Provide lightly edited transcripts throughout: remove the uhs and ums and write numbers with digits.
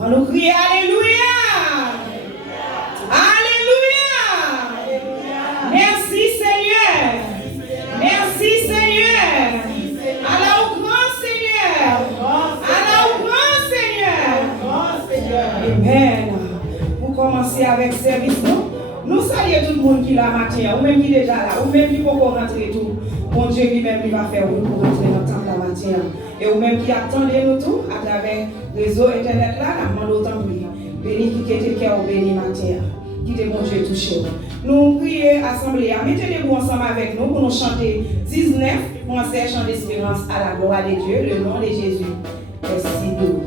On nous crie Alléluia. Alléluia. Merci Seigneur. Merci Seigneur. Allah au grand Seigneur. Allah au grand Seigneur. Amen. Pour commencer avec service, nous saluons tout le monde qui l'a matin, ou même qui est déjà là, ou même qui peut rentrer tout. Bon Dieu lui-même il va faire pour rentrer dans le temps de la matière. Et ou même qui attendez nous tout à travers le réseau internet là, la demande autant de béni qui quitte cœur, béni matière. Qui te bon Dieu touché. Nous prions assemblée, mettez-vous ensemble avec nous pour nous chanter 19 pour un chant d'espérance à la gloire de Dieu, le nom de Jésus. Merci beaucoup.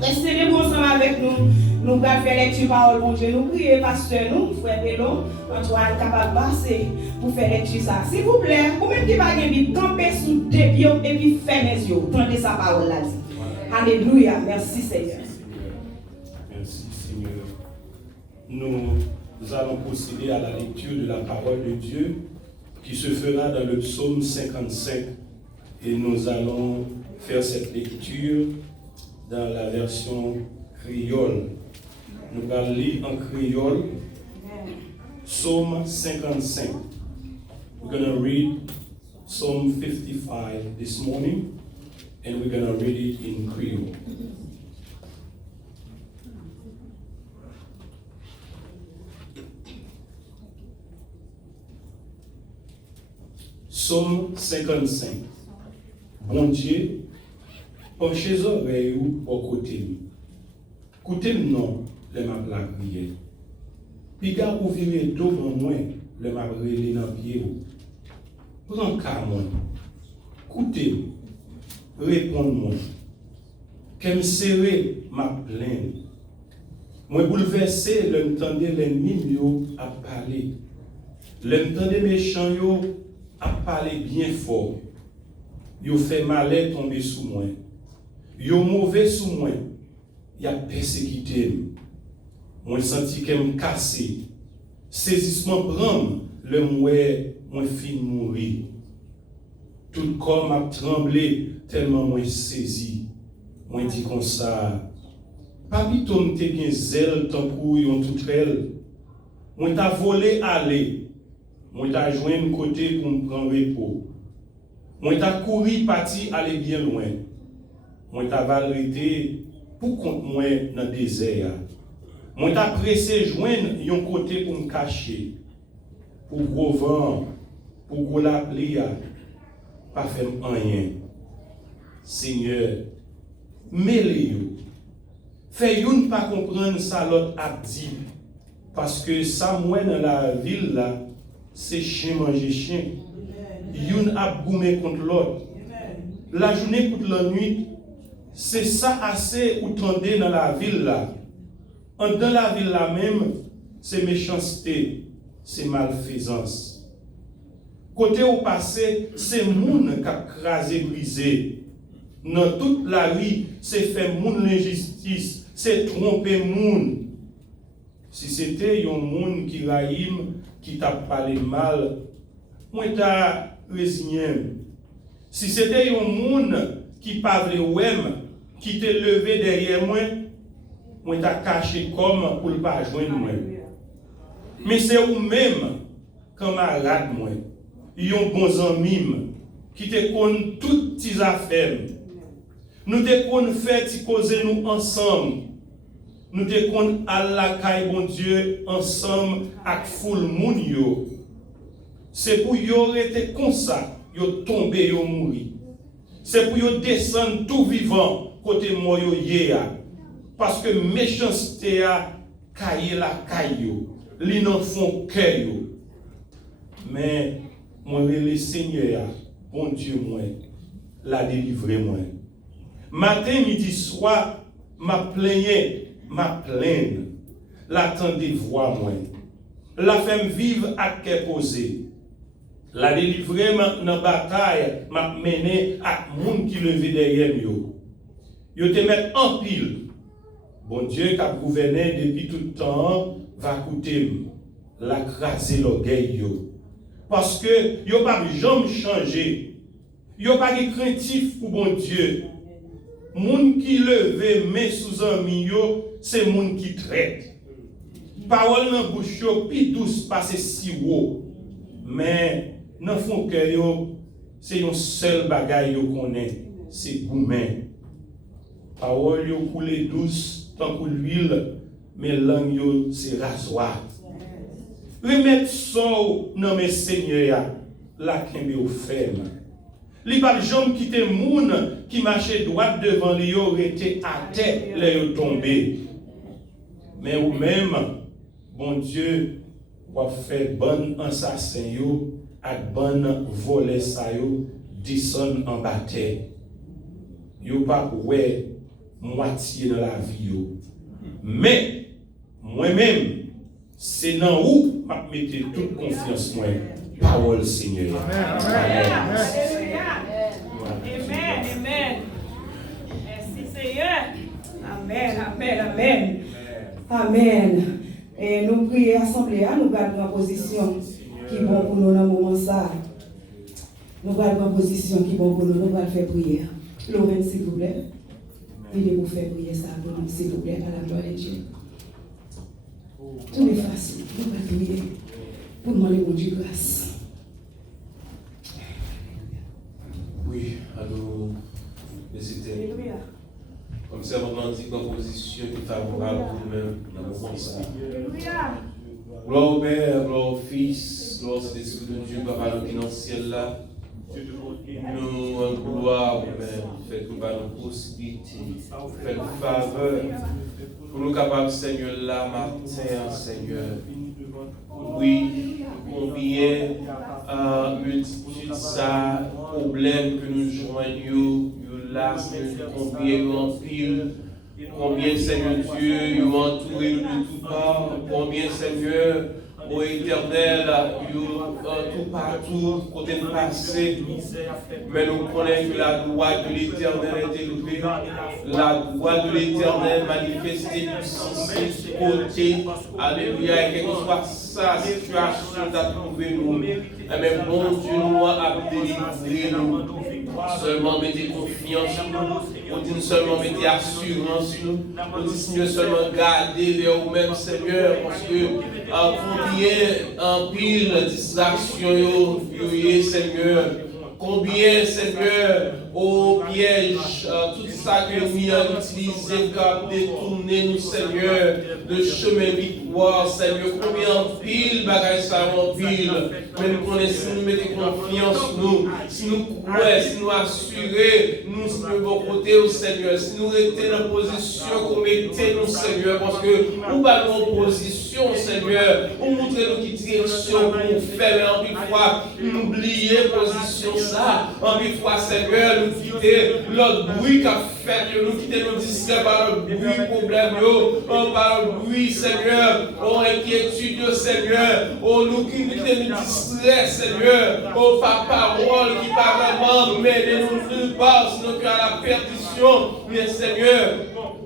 Restez debout ensemble avec nous. Nous allons faire lecture parole bon Dieu. Nous prions, pasteur, nous, frère Bellon, Antoine, capable de passer pour faire lecture ça. S'il vous plaît, vous même qui va gagner, camper sous deux pieds et puis fermez les yeux. Tendez sa parole là. Alléluia. Merci Seigneur. Merci Seigneur. Nous allons procéder à la lecture de la parole de Dieu qui se fera dans le psaume 55. Et nous allons faire cette lecture dans la version créole. Nous allons lire en créole Psaume 55. We're going to read Psalm 55 this morning, and we're going to read it in Creole. Psaume 55. Bon Dieu, penchez les oreilles au côté. Écoutez-moi non, le m'a la prière. Puis gars ou virez devant moi, le m'a relé dans pied. Prends cas moi. Écoutez, répondez-moi. Qu'aime serré ma plainte. Moi bouleversé, le m'tendez l'ennemi yo à parler. Le m'tendez méchant yo à parler bien fort. Yo fait malheur tomber sous moi. Yo mauvais sous moi. Y a persécuté. Moi senti qu'elle cassé. Saisissement prend le moi fin mourir. Tout corps m'a tremblé tellement moi saisi. Moi dit comme ça. Papi tom te gen zèle tant pour yon tout elle. Moi t'a volé aller. Moi t'a joint côté pour me prendre repos. Moi t'a couru parti aller bien loin. Moi t'a valérité pour compte moi dans désert. Moi t'a pressé joindre yon côté pour me cacher. Pour gros vent, pour gros la pluie, pas faire rien. Seigneur, mêlez yo. Fait yon pas comprendre ça l'autre a dit parce que ça moi dans la ville là, c'est chien manger chien. Yon a goumé contre l'autre. La journée contre la nuit, c'est ça assez ou tendez dans la ville là. Dans la ville là même, c'est méchanceté, c'est malfaisance. Côté au passé, c'est moun qui a crasé, brisé. Dans toute la vie, c'est faire moun l'injustice, c'est tromper moun. Si c'était un moun qui raïm, qui t'a parlé mal, moi t'a résigné. Si c'était un moun qui parle ouem, qui te levé derrière moi, moi t'a caché comme pour ne pas joindre moi. Mais c'est vous-même, camarade moi, yon bons amis qui te connaissent toutes tes affaires. Nous te connaissons faire ti causer nous ensemble. Nous te connaissons à la caille bon Dieu ensemble avec foule moun yo. C'est pour yo rete comme ça, yo tomber yo mourir. C'est pour yo descendre tout vivant côté moi yo yé a. Parce que méchanceté a caillé la caillou, li nan font cœur yo. Mais moi le Seigneur, bon Dieu moi, l'a délivré moi. Matin, midi, soir, ma plaine, l'attendez voix moi. La fait vivre à cœur posé. La délivré dans bataille, m'a mené à moun qui levé derrière yo. Yo te mettre en pile. Bon Dieu qui a gouverné depuis tout le temps va coûter la craser l'orgueil yo. Parce que yo pas jamais changer. Yo pas de craintif pour bon Dieu. Moun qui leve mais sous ami yo, c'est moun qui traite. Parole dans bouche yo pi douce passe si haut. Mais dans fond cœur yo, c'est un seul bagay yo connaît, c'est goumen. Parole yo coule douce tant que l'huile, mais langue yo c'est rasoir. Remettre son dans mes seigneurs la kembe ou ferme. Li pa jom quitter moun qui marchait droit devant li yo rete à terre les yo tomber. Mais ou même bon Dieu va faire bon assassin yo ak bon voler sa yo descend en bataille. Yo pas ouais moitié dans la vie yo. Mais moi-même c'est dans où m'a mettre toute confiance moi. Parole Seigneur. Amen. Amen. Merci Seigneur. Amen. Et nous prions assemblée, nous gardons en position qui est bon pour nous dans le moment ça. Nous gardons en position qui est bon pour nous, nous allons faire prière. Lorraine, s'il vous plaît. Venez vous faire prier ça pour nous, s'il vous plaît, à la gloire de Dieu. Tous les façons, nous allons prier pour demander mon Dieu grâce. Oui, alors, c'était comme ça, on dit composition qui est favorable pour nous-mêmes dans le moment ça. Gloire au Père, gloire au Fils, gloire au Saint-Esprit de Dieu, Papa, nous qui dans le ciel là. Nous, en gloire, Père, faites-nous par nos possibilités, faites-nous faveur pour nous capables, Seigneur, là, matin, Seigneur. Oui, combien multitude ça, problème que nous joignons, là, combien en pile, combien, Seigneur Dieu, nous entouré de tout part, combien, Seigneur, ô Éternel, tout partout, côté de passé, mais nous connaissons que la loi de l'Éternel est élevée, la loi de l'Éternel manifestée puissance côté, alléluia, et quelle que soit sa situation d'approuver nous, mais bon Dieu nous a délivré nous, seulement mettez confiance en nous, on dit seulement mettez assurance en nous, on dit Seigneur seulement gardez vers vous-même Seigneur, parce que combien en pile distraction Seigneur, combien Seigneur au piège, tout ça que nous avons utilisé pour détourner nous Seigneur de chemin victoire Seigneur, combien en pile bagaille ça en pile, mais nous connaissons, nous mettons confiance nous, si nous croyons, si nous assurons, nous sommes de bon côté au Seigneur, si nous étions dans la position qu'on mettait nous Seigneur, parce que nous pas en position Seigneur, pour montrer nous qui direction pour nous faire, en une fois, nous oublier position ça, en une fois Seigneur, nous quitter l'autre bruit qu'a fait, nous quitter nos distraits par le bruit problème, par le bruit Seigneur, inquiétude Seigneur, nous qui nous distraits Seigneur, par parole qui par vraiment mêler nous nulle part, sinon qu'à la perdition, mais Seigneur,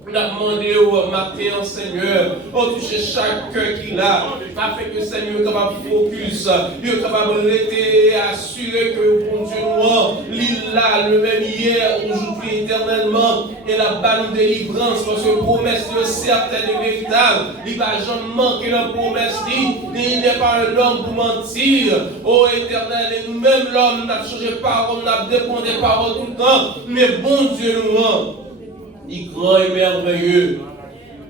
nous avons demandé au matin, Seigneur, toucher chaque cœur qu'il a, afin que Seigneur est capable de focus, il est capable de rester assuré que bon Dieu nous, il là le même hier, aujourd'hui, éternellement, et la bonne délivrance, parce que promesse de certaine et véritable, il ne va jamais manquer la promesse, il n'est pas un homme pour mentir, ô éternel, et nous-mêmes l'homme, nous n'avons changé parole, nous n'avons dépendé des paroles tout le temps, mais bon Dieu nous, il est grand et merveilleux.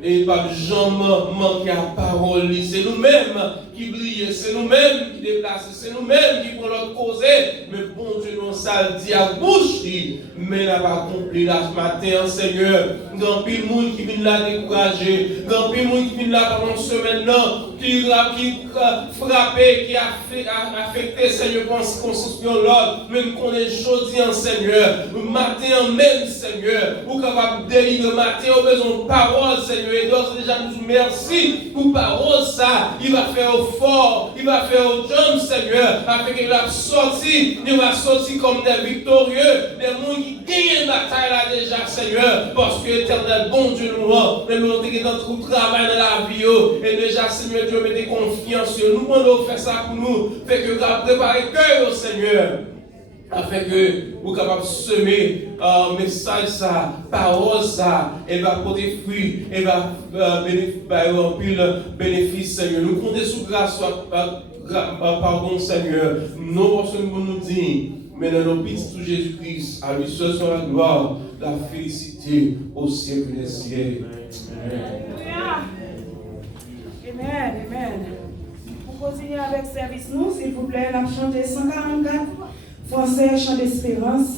et pas jamais manquer à parole. C'est nous-mêmes qui brillons, c'est nous-mêmes qui déplaçons, c'est nous-mêmes qui prenons notre cause. Mais bon Dieu, nous ça dit à bouche, mais n'a pas accompli là ce matin, Seigneur. Grand pile monde qui vient là décourager, grand pile monde qui vient là pendant une semaine là, qui frappé, qui a affecté, Seigneur, construction l'ordre. Mais nous connaissons aujourd'hui, Seigneur, matin même, Seigneur, ou capable de délivrer matin, au besoin de parole, Seigneur. Et donc déjà nous merci pour parole ça. Il va faire au fort, il va faire au jump, Seigneur, afin qu'il va sortir, il va sortir comme des victorieux, des gens qui gagnent une bataille là déjà, Seigneur, parce que l'éternel, bon Dieu nous rend, mais nous avons notre travail dans la vie, et déjà, Seigneur Dieu, mettez confiance sur nous, nous faire ça pour nous, fait que nous avons préparé le cœur, Seigneur, afin que vous soyez capable de semer un message, ça, parole, ça, elle va porter fruit, elle va remplir le bénéfice, Seigneur. Nous comptons sous grâce, pardon, Seigneur. Nous personnes pour nous dire, mais dans nos pistes sous Jésus-Christ, à lui seul soit la gloire, la félicité au siècle des siècles. Amen. Amen. Pour continuer avec le service, nous, s'il vous plaît, nous avons chanté 144. Français, chant d'espérance,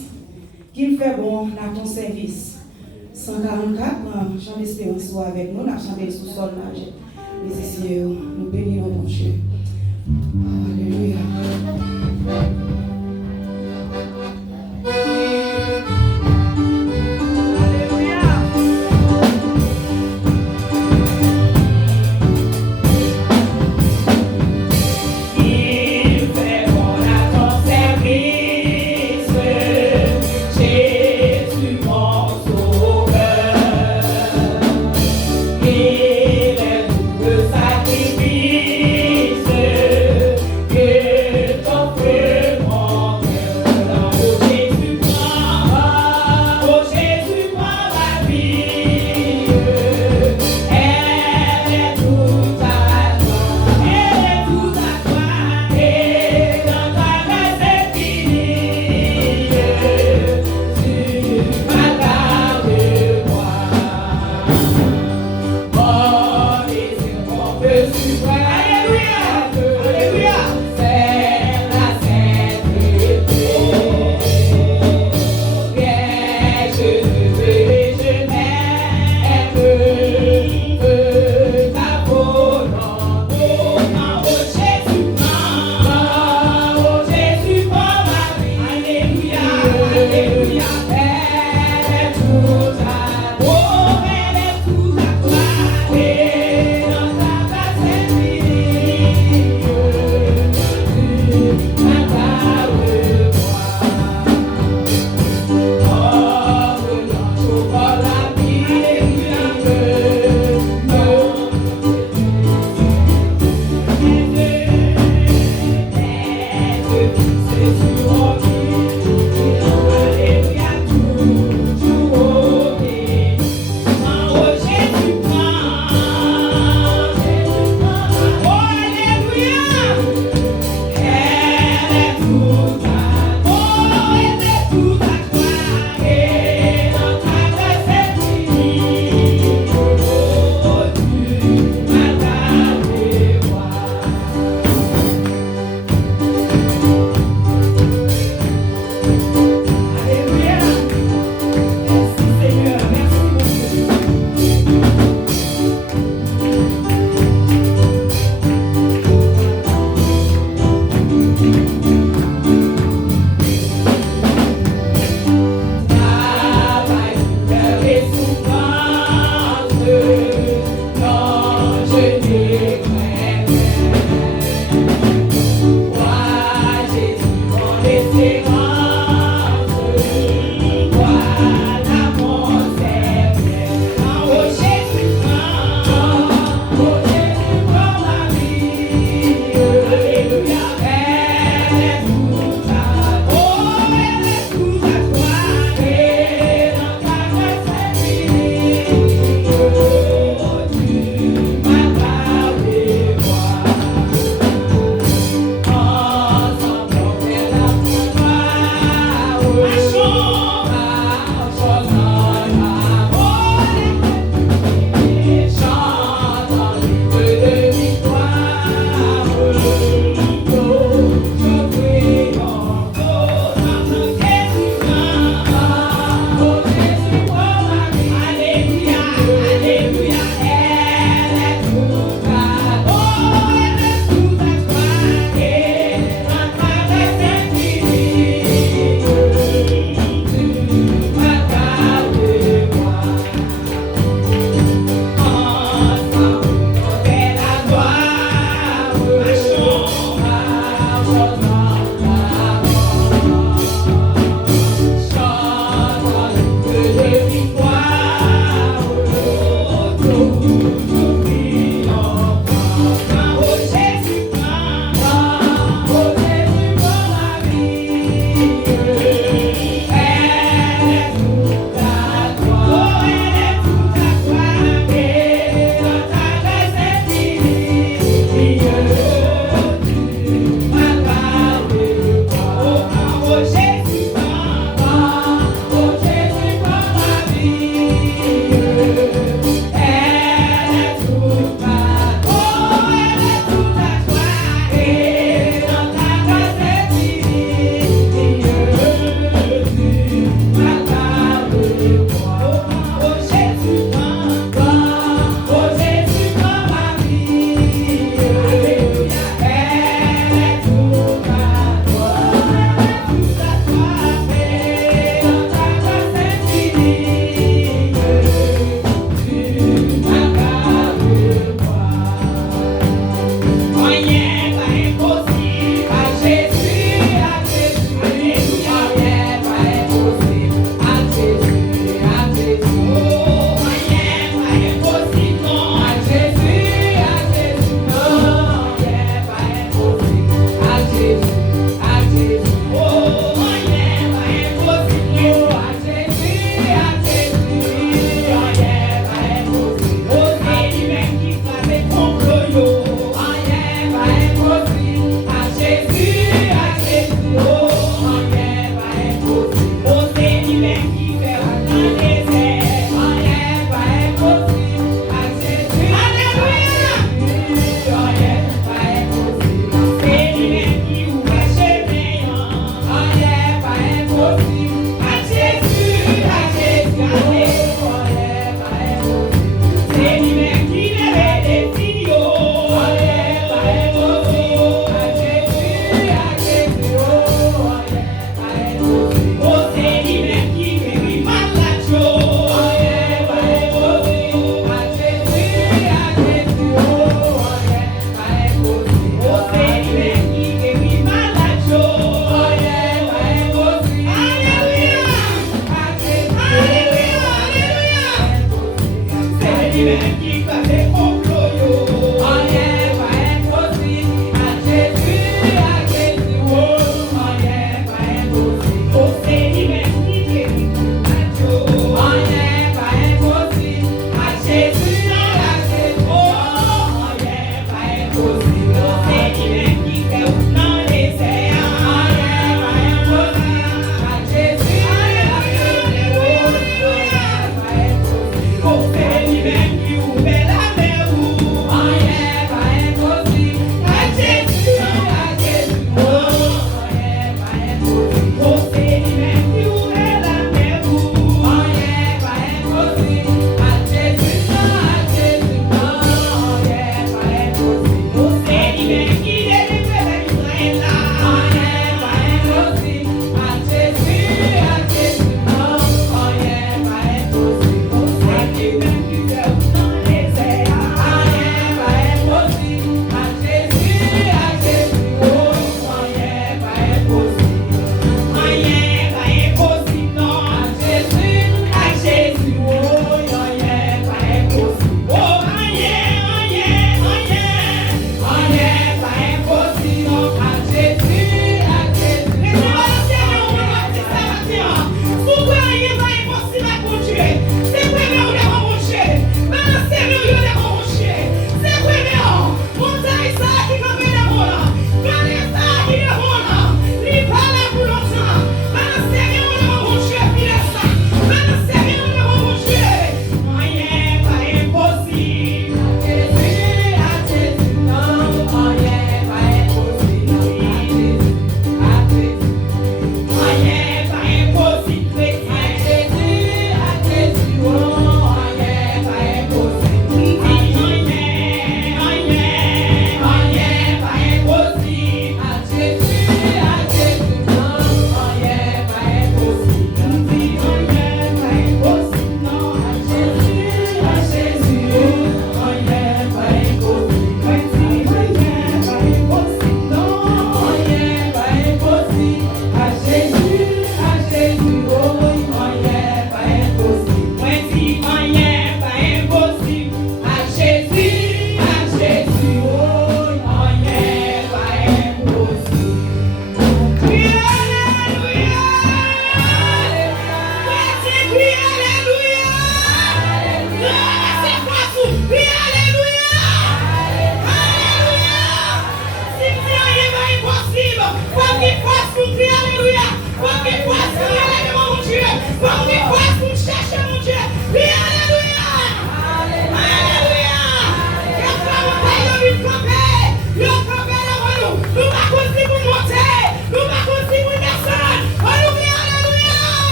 qu'il fait bon dans ton service. 144, chant d'espérance, soit avec nous, nous avons chanté sous sol. Messieurs, nous bénissons mon Dieu. Alléluia. Que ton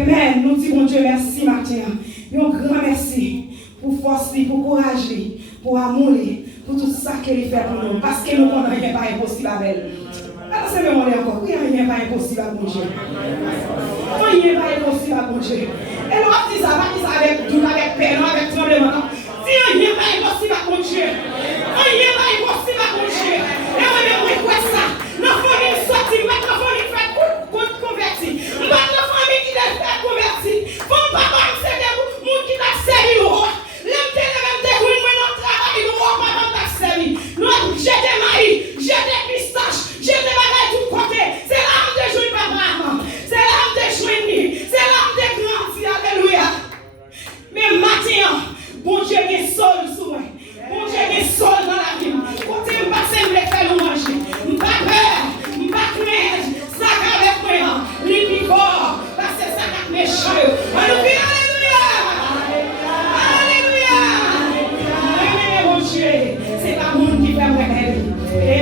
Amen. Nous disons, mon Dieu, merci matin. Un grand merci pour force, pour courage, pour amour, pour tout ça qu'elle fait pour nous. Parce que nous ne connaissons rien pas impossible avec elle. Alors, c'est même encore. Oui, rien pas impossible avec mon Dieu. Rien pas impossible avec mon Dieu. Et nous avons dit ça, avec doute, avec peine, avec tremblement. Si rien pas impossible avec mon Dieu. Rien pas impossible avec mon Dieu. Et on est request ça. Nos familles sortent, notre famille fait converti. Notre famille qui est fait converti. Faut pas penser que les gens qui t'a servi le roi. Les même des ruines, mais notre travail, le roi, pas t'a servi. Nous, j'ai des maïs, j'ai des pistaches, j'ai des bagages de tous côtés. C'est l'âme de jouer papa. C'est l'âme de jouer. C'est l'âme de grandir. Alléluia. Mais maintenant, bon Dieu est seul sous moi. Bon Dieu est seul dans la vie. Quand tu me passes, je vais faire le manger. Je n'ai pas peur, je n'ai pas crainte. Ça avec moi. Les fort parce que ça avec mes cheveux. Alléluia. Alléluia. Mon Dieu, c'est pas le monde qui fait me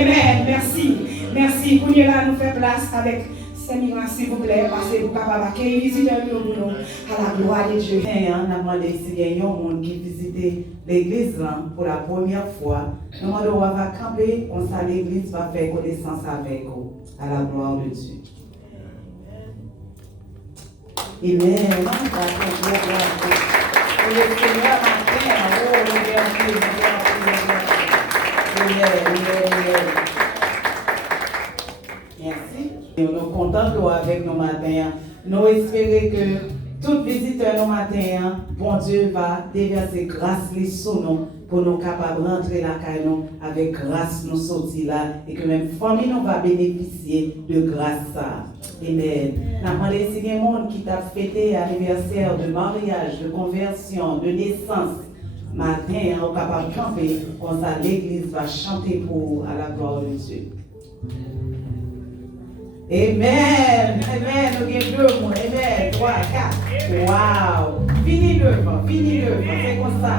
Amen. Merci. Merci. Pour là, nous faire place avec Seigneur, s'il vous plaît, parce que vous pouvez accueillir les visiteurs à la gloire de Dieu. On a demandé si il y a un monde qui visite l'église pour la première fois. Nous on va camper, on sait l'église va faire connaissance avec vous, à la gloire de Dieu. Amen. Pour le Seigneur Merci. Nous sommes contents de avec nous matin. Nous espérons que tout visiteur nous matin, bon Dieu va déverser grâce sur nous pour nous capables de rentrer la caille avec grâce nous sortir là et que même famille nous va bénéficier de grâce ça. Amen. Nous avons si il y a un monde qui t'a fêté anniversaire de mariage, de conversion, de naissance. Matin, on est capable de camper, comme ça l'église va chanter pour à la gloire de Dieu. Amen. Amen. Nous avons deux mots. Amen. 3, 4. Wow. Fini devant. C'est comme ça.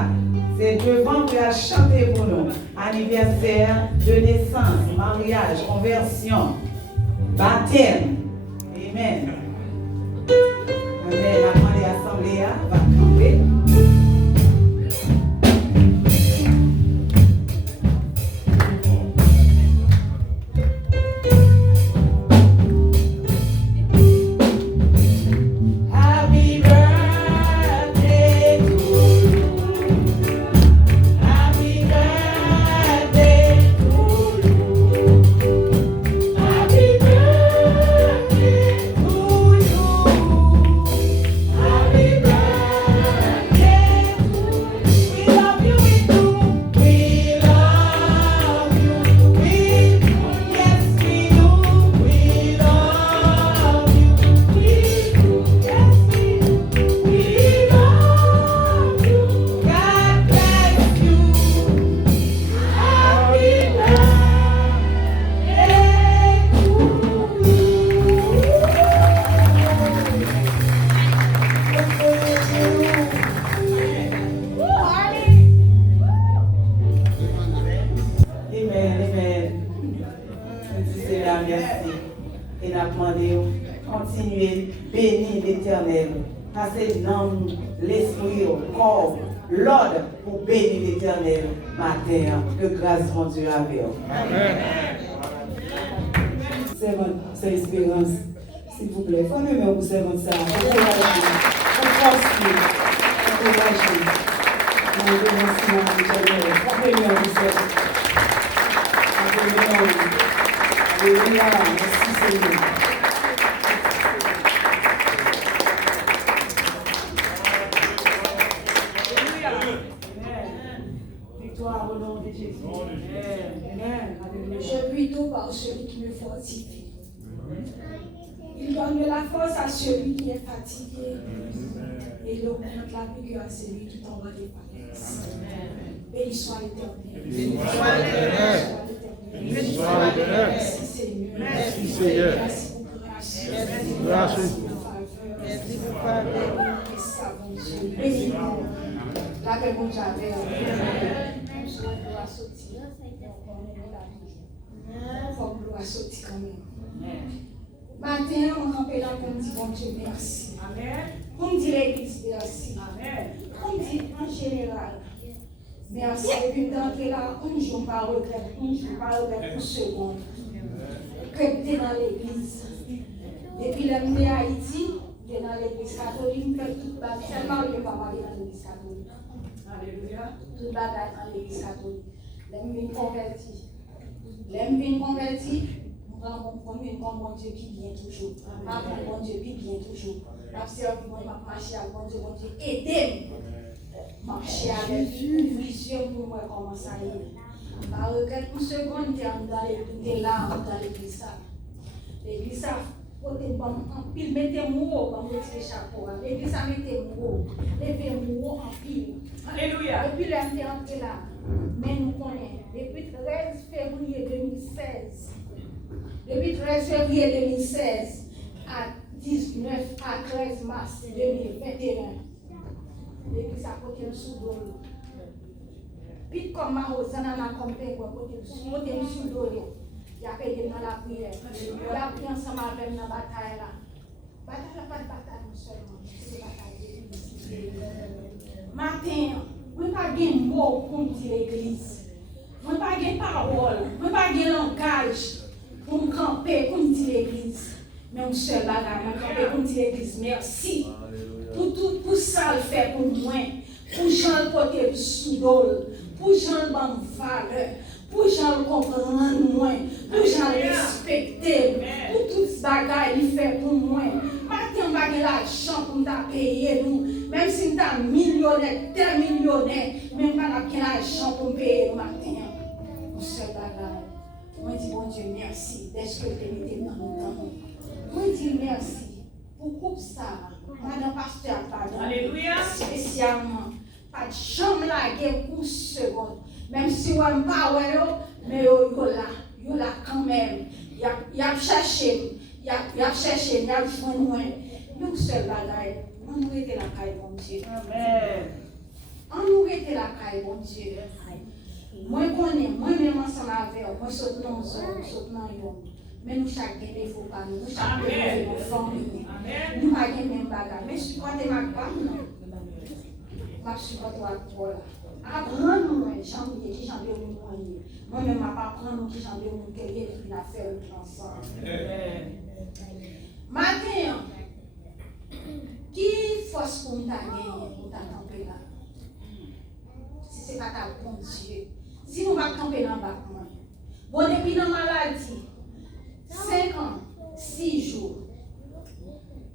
C'est devant pour la chanter pour nous. Anniversaire de naissance, mariage, conversion, baptême. Amen. Amen. passer dans l'esprit, au corps, l'ordre pour bénir l'Éternel matin. Que grâce mon Dieu avec vous. C'est l'espérance. S'il vous plaît, faut même vous servir ça. Victoire au nom de Jésus. Je puis tout par celui qui me fortifie. Il donne la force à celui qui est fatigué. Et il augmente la vigueur à celui qui tombe des falaises. Béni soit l'Éternel. Béni soit l'Éternel. Béni soit l'Éternel. Merci Seigneur. Merci Seigneur. Merci pour grâce. Merci pour grâce. Merci pour faveur. Merci pour faveur. Béni. La paix bon Dieu avec vous. Je crois que l'on va sortir. Il faut que l'on va sortir quand même. Matin, on campait là pour me dire bon Dieu merci. Amen. Pour me dire l'église merci. Amen. Pour me dire en général merci. Et puis d'entrer là, un jour par regret, pour seconde. Que tu es dans l'église. Depuis l'année Haïti, tu es dans l'église catholique, tu fais toute bagaille. Seulement, je ne vais pas aller dans l'église catholique. Alléluia. Toute bagaille dans l'église catholique. L'aime bien converti. L'aime bien converti. Mon Dieu qui vient toujours. Mon Dieu qui vient toujours. Mon marcher avec mon Dieu, aidez marcher avec vision pour moi comment ça y est. Par regret une seconde, tu es là dans l'église. L'église, mettez mots dans votre chapeau. L'église, mettez mots. Mettez mots en pile. Alléluia. Depuis l'année entrée là, mais nous connaissons. Depuis 13 février 2016. Depuis 13 février 2016 à 13 mars 2021, l'église a côté le sous-dolo. Puis comme ma Hosanna n'a compris quoi, côté le sous-dolo, il y a payé dans la prière. Il a pris ensemble avec nous dans la bataille là. Bataille là, pas de bataille non seulement, c'est bataille de matin, je n'ai pas de mots pour dire l'église. Je n'ai pas de parole, je n'ai pas de langage. Pour me camper, pour me dire l'église. Mais on seul bagage, me camper pour me dire l'église. Merci. Pour ça le fait pour moi. Pour Jean le porter le sous-dol. Pour Jean le ban valeur. Pour Jean le comprendre moi. Pour Jean le respecter. Pour tout ce bagage il fait pour moi. Matin, on va gagner l'argent pour me payer nous. Même si on est millionnaire, tel millionnaire, même pas gagner l'argent pour me payer le matin. On seul bagage. Moi, je dis, bon Dieu, merci d'être que tu mis dans nos temps. Moi, je dis merci pour couper ça. Madame Pasteur, pardon. Alléluia. Spécialement. Pas de chambre là, pour une seconde. Même si on n'a pas, mais on là quand même. Il a cherché, il a besoin de moi. Nous, seul bagaille, on nous était la caille, bon Dieu. Amen. On nous était la caille, bon Dieu. Moi, moi-même ensemble avec moi, je saute dans zone, saute dans yon. Mais nous, chacun ne faut pas nous, chacun nos familles. Nous, pas de même bagage. Mais supporter ma femme, non. Ma supporter à toi là. Apprends-nous, j'en ai qui j'en ai au moyen. Moi-même, je ne pas apprendre qui j'en ai au moyen, qui a fait ensemble. Matin, qui force pour nous gagner, pour t'accompagner là? Si ce n'est pas ta bon Dieu. Si nous ne pas camper dans le bac, bon, depuis dans la maladie, 5 ans, 6 jours,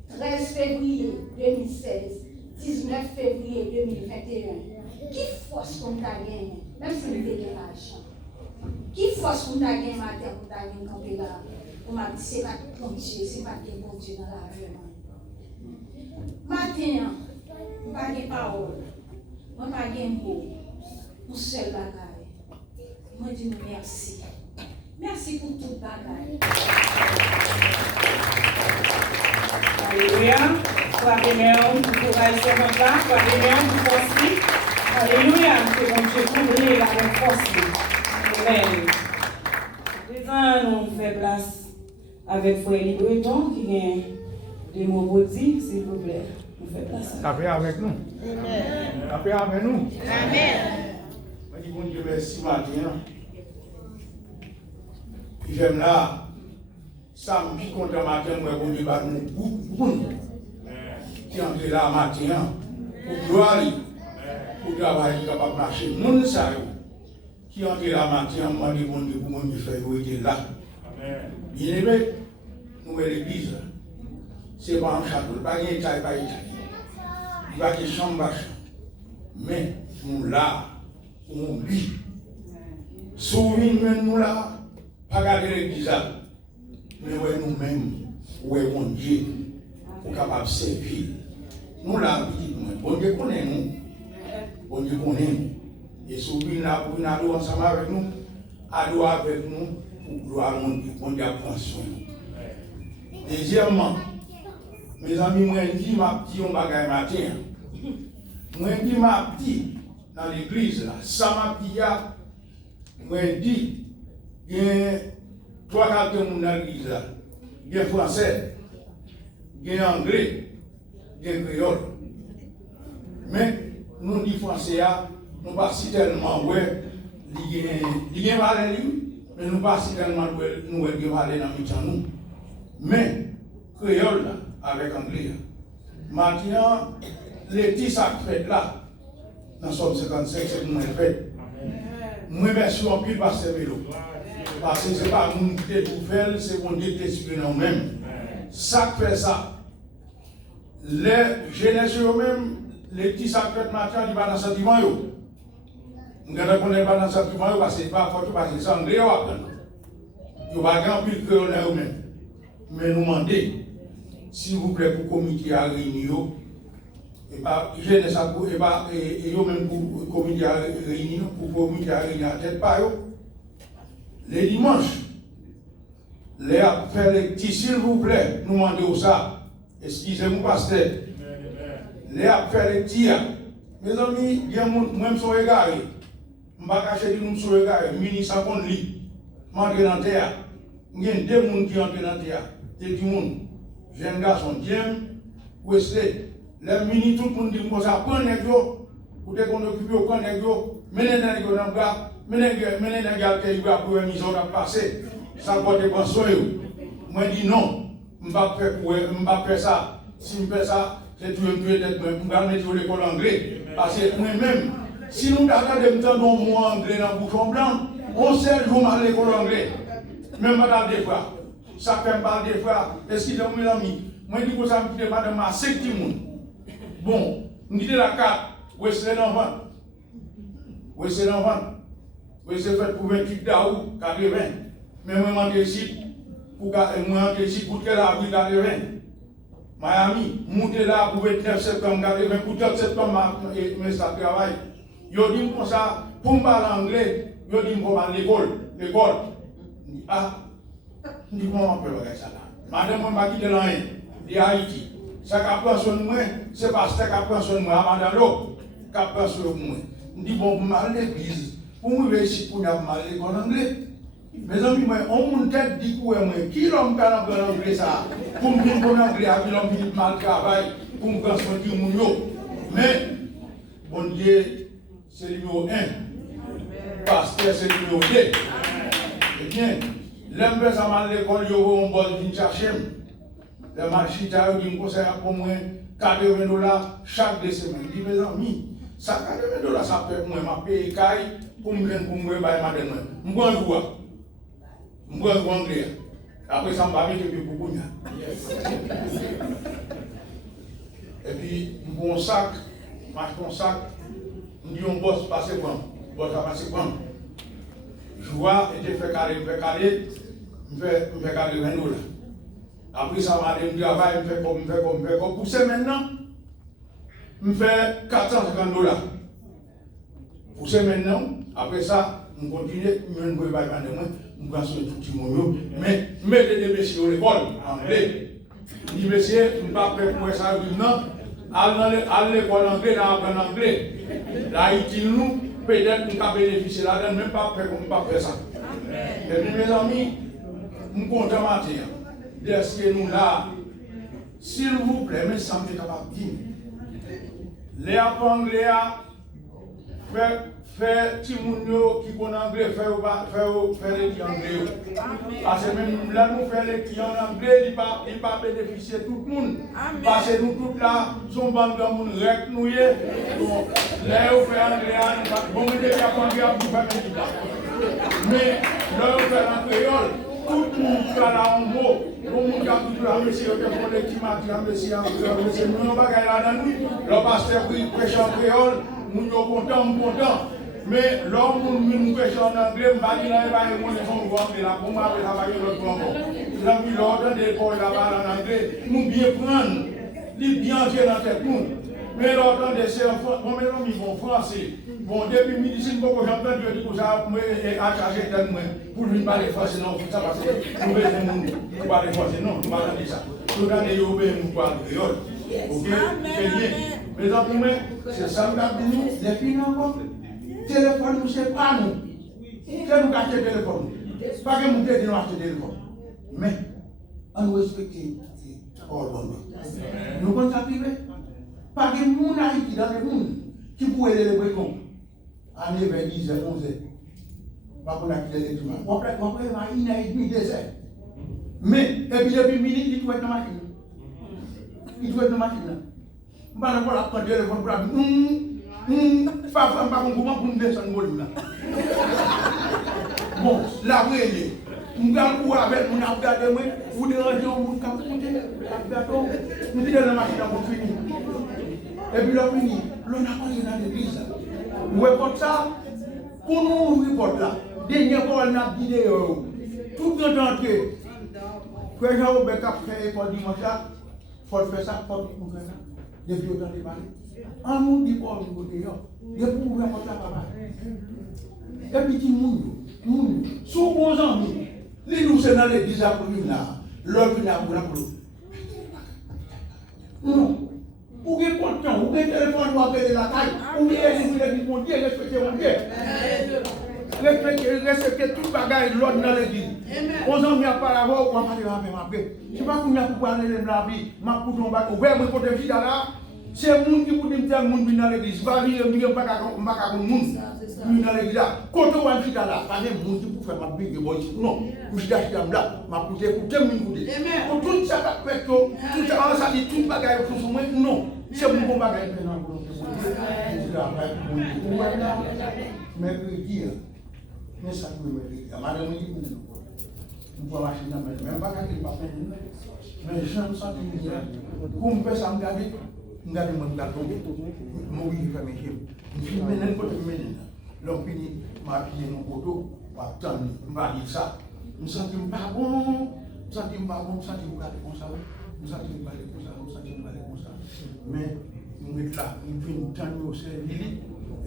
13 février 2016, 19 février 2021, qui force pour nous gagner, même si nous avons l'argent? Qui force pour nous gagner matin pour nous gagner camper là? On m'a dit, c'est pas bon Dieu, c'est pas bon Dieu dans la vie. Matin, on n'a pas de parole, on n'a pas de mots. Mon seul bagaille. Moi, je dis merci. Merci pour tout bagaille. Alléluia. Soyez meilleurs pour courage ce matin. Soyez meilleurs pour force. Alléluia. Que bon Dieu couvre la force. Amen. Présent, nous faisons place avec Frère Libreton qui vient de mon body, s'il vous plaît. Tapez avec nous. Tapez avec nous. Je dis bon Dieu merci matin. J'aime là. Ça me dit content matin, moi, bon Dieu, bah, nous, beaucoup qui entrent là matin, pour gloire, pour travailler, capable de marcher. Nous, ça, qui entrent là matin, moi, dit bon Dieu, pour mon Dieu, faire, vous êtes là. Bien aimé, nous, l'église, c'est pas un château, pas une taille, pas une taille. Il va qu'il chambre, mais nous là, on vit. Souvenez nous là, pas garder l'église là. Mais ouais, nous-mêmes, ouais, mon Dieu, pour capable de servir. Nous là, bon Dieu connaît nous. Bon Dieu connaît nous. Et si vous là, pour nous aller ensemble avec nous, aller avec nous, pour gloire à mon Dieu, bon Dieu prend soin. Deuxièmement, mes amis, moi, je dis, ma petite, on va gagner matin. Moi, je dis, ma petite, dans l'église, là, ça m'a dit, moi, je dis, il y a 3-4 personnes dans l'église, là. Il y a français, il y a anglais, il y a créole. Mais, nous, dit français, nous ne pas si tellement, ouais, il y a valeur, mais nous ne pas si tellement, nous, il y a valeur dans le temps, nous. Mais, créole, là, avec anglais. Maintenant, les petits sacs faits là, dans Somme 55, c'est que nous avons fait. Moi, bien sûr, on ne peut pas se vélo. Parce que ce n'est pas nous qui tout faire, c'est mon Dieu qui explique nous-mêmes. Ça fait ça. Les jeunesses eux-mêmes, les petits sacs faits maintenant, ils ne sont pas dans le sentiment. Nous ne connaissons pas dans le sentiment parce que ce n'est pas fort, parce que c'est anglais. Ils ne vont pas grand plus que eux-mêmes. Mais nous demandons, s'il vous plaît, pour le comité à réunion, et pas, je ne sais pas, et même pour le comité à réunion, pour le comité à réunion à tête pas, les dimanches, les à faire les petits, s'il vous plaît, nous demandons ça. Excusez-moi, pasteur. Les à faire les petits, mes amis, il y a même sur égaré. Je ne vais pas cacher que nous sommes égarés, ministre à lit, m'entrer dans la terre. Il y a 2 personnes qui entrent dans la terre. C'est du monde. Jeune garçon, James, Wesley, les mini, tout le monde dit que ça prend les gars, pour qu'on occupe au camp les gars, menez les gars dans le bras, menez les gars qui va pour une mission à passer, ça va te penser. Moi, je dis non, je ne vais pas faire ça. Si je fais ça, c'est tout un peu d'être, je vais mettre l'école anglais. Parce que moi-même, si nous regardons dans mon mot anglais dans le bouchon blanc, on sait que je vais à l'école anglais. Même pas des fois. Ça fait pas des fois. Excusez-moi, mes amis. Moi, je dis que ça me dit madame à 5 personnes. Bon, nous disons la carte. Wesley l'enfant. Wesley l'enfant. Wesley fait pour 28 d'août 80. Mais moi, je suis ici pour quelle avril 80. Miami, monter là pour 29 septembre 80. Pour 4 septembre, mais ça travaille. Je dis comme ça, pour me parler anglais, je dis pour aller à l'école. L'école. Ah. Je dis comment on peut faire ça là. Madame, on va quitter l'année de Haïti. Ça qui prend sur moi, c'est parce que ça qui prend sur moi, madame l'eau, qui prend sur moi. Je dis bon, pour m'aller à l'église, pour me réussir pour m'aller en anglais. Mes amis, on m'a tête dit pour moi, qui l'homme qui a en anglais ça, pour me dire en anglais, avec l'homme qui mal travail, pour me transmettre mon yo. Mais, bon Dieu, c'est le numéro 1. Pasteur, c'est le numéro 2. Eh bien, l'homme qui a l'école, il y a un bon d'une chercher. Le marché, il y a un conseil pour moi, $80 chaque 2 semaines. Je dis, mes amis, ça $80, ça peut moi, ma paye caille pour me faire pour me bailler madame. Je vais en voir. Je vais en anglais. Après ça, je vais mettre beaucoup de et puis, je vais un sac, je marche un sac, je dis, on bosse passer bon. Bosse à passer bon. Je vois, et je fais carré, je fais carré $20. Après ça, je travaille, je fais comme. Pour ça maintenant, je fais $450. Pour ça maintenant, après ça, je continue, je ne vais pas demander moi, je vais sur tout le monde. Mais je mets des messieurs à l'école, anglais. Je dis, messieurs, je ne vais pas faire pour ça, non. Allez l'école anglais, apprendre anglais. Là, il nous, peut-être, nous avons bénéficié là-dedans, même pas faire ça. Et puis, mes amis, nous comptons maintenant. Est-ce que nous là, s'il vous plaît, mais ça me fait capable de dire. Les anglais, faire petit monde qui connaît anglais, faire les clients anglais. Parce que même là, nous faisons les clients anglais, ils ne peuvent pas bénéficier tout le monde. Parce que nous, tous là, sommes bande de monde rec nous. Là, vous faites anglais, bon, vous devez apprendre à vous faire mais là, vous faites en créole, tout le monde fait là en mot. Tout le monde a tout là, monsieur, qui font les petits monsieur, nous n'avons pas gagné là-dedans. Le pasteur qui prêche en créole, nous sommes contents. Mais l'homme nous prêche en anglais, nous ne sommes pas anglais là, pour moi, travailler l'autre langue. Nous avons vu l'ordre de l'école là-bas en anglais, nous bien prendre, les bien gérer dans tête nous. Mais l'ordre de ces enfants, mes amis vont français. Bon, depuis midi, si beaucoup j'entends Dieu dire que ça a chargé de moi pour lui parler français, non, ça parce que nous devons parler français, non, nous parlons de ça. Nous devons obéir, nous parlons de créole. Ok? C'est bien. Mes amis, c'est ça que nous avons dit, les filles encore. Téléphone, nous, c'est pas nous. C'est nous qui achetons le téléphone. Pas que nous devons acheter le téléphone. Mais, on nous respecte l'ordre. Nous comptons ça privé. Pas que nous n'arrivons dans le monde qui pourrait aider les brécons. À 9h, 10h, 11h. Pas pour la quitter les humains. On peut avoir une heure et demie, 2 heures. Mais, et puis depuis midi, il doit être dans la machine. Il doit être dans la machine. Je ne vais pas prendre le téléphone pour la pas pour nous descendre volume là. Bon, la vraie est. Nous allons avec nous regarder moi, vous dérangez on vous capotez, nous disons la machine pour finir. Et puis là fini, l'on a passé dans l'église. Vous voyez ça pour nous ouvrir là. Dernière fois on a dit tout le temps que quand Jean Robert a fait école dimanche, faut faire ça, faut faire ça. Depuis autant de parler. Un monde dit pas au côté là. Il faut ouvrir comme ça papa. Et puis qui monde sous bons amis. Les nous c'est dans l'église à pour là. L'autre là pour la pour. Non. Ou bien content, ou bien téléphone ou appeler la caille, ou bien les mon Dieu, respecter mon Dieu. Respecter toute bagaille l'autre dans l'église. On s'en vient par là, on va parler avec ma paix. Je ne sais pas combien pour parler de la vie, ma couteau va ouvrir mon côté vie là. C'est le monde qui vous dit que le monde vient dans l'église. Pas dire que je ne pas comme le monde dans l'église. Quand on va là, pas de monde qui peut faire ma vie. Non, je suis là, ma couteau, écoutez, mon tout ça va faire tout ça, ça dit tout bagaille pour moi. Non, c'est mon bon bagaille. Mercredi, mais ça peut me madame dit que nous pouvons marcher dans même pas qu'il pas faire mais je me sens bien pour me faire ça me garder mon gâteau mon oui faire mes choses je me mène côté mène l'on fini m'a pied mon poteau va attendre va dire ça me sens pas bon me sens pas bon me sens garder comme ça me sens garder comme ça me sens garder comme ça mais nous est là nous finit temps au c'est Lili.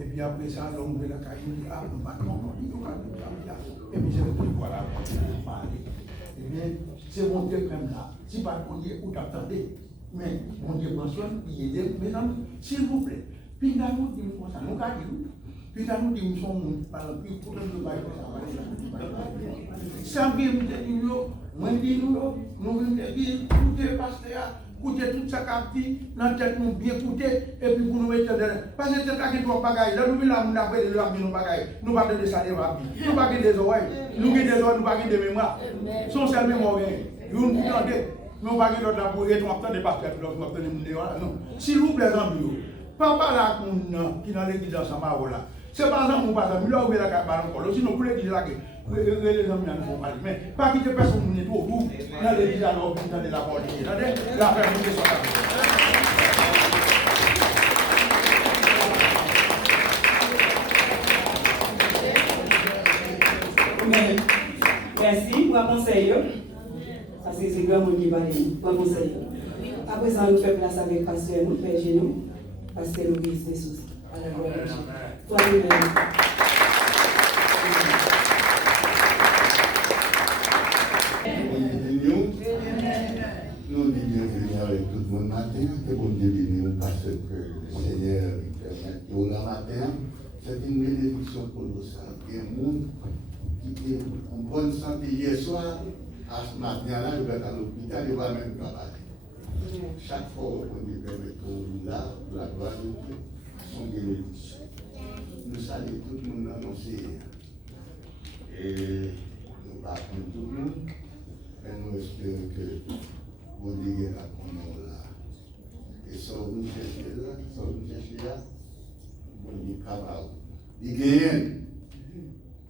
Et puis après ça, l'homme de la caille dit ah, non, et puis c'est le truc, voilà, eh bien, c'est mon Dieu même là. Si pas mon Dieu, vous t'attendez. Mais mon Dieu mentionne, il est mes amis, s'il vous plaît. Puis là, nous disons comme ça, nous disons. Puis là, nous disons, nous sommes par le plus pour le bail. Ça vient nous dire, moi, nous venons dire, tout est pasteur. Écoutez tout ça qui dans tête nous bien écouter et puis pour nous mettre dedans parce que c'est ça qui doit bagaille là nous là nous après de la nous bagaille nous pas de ça nous pas des oreilles nous des oreilles nous pas de mémoire son seul mémoire nous nous entendez nous pas de l'autre pour être en train de passer l'autre en train de nous non s'il vous plaît amis papa là qui dans l'église ensemble là c'est pas ça mon pas ça là où la cabaret encore sinon pour l'église là les amis ne vont pas mais pas quitter personne nous tout autour dans l'église alors dans la porte la famille de merci pour le conseil. Parce que c'est grand monde qui va aller pour le conseil. Après ça, nous faisons place avec Pasteur, nous faisons genoux, parce que nous avons des soucis. Nous disons bienvenue avec tout le monde matin, que bon Dieu bénisse parce que le Seigneur permet que le matin, c'est une bénédiction pour nous. Il y a un monde qui est en bonne santé hier soir, à ce matin-là, il va à l'hôpital, il va même travailler. Chaque fois qu'on nous permet de là, pour la gloire de Dieu, son bénédiction. Nous saluons tout le monde annoncé. Et nous partons tout le monde. Et nous espérons que vous dites la commande là. Et ça, vous cherchez là, vous dites capable. Il gagne.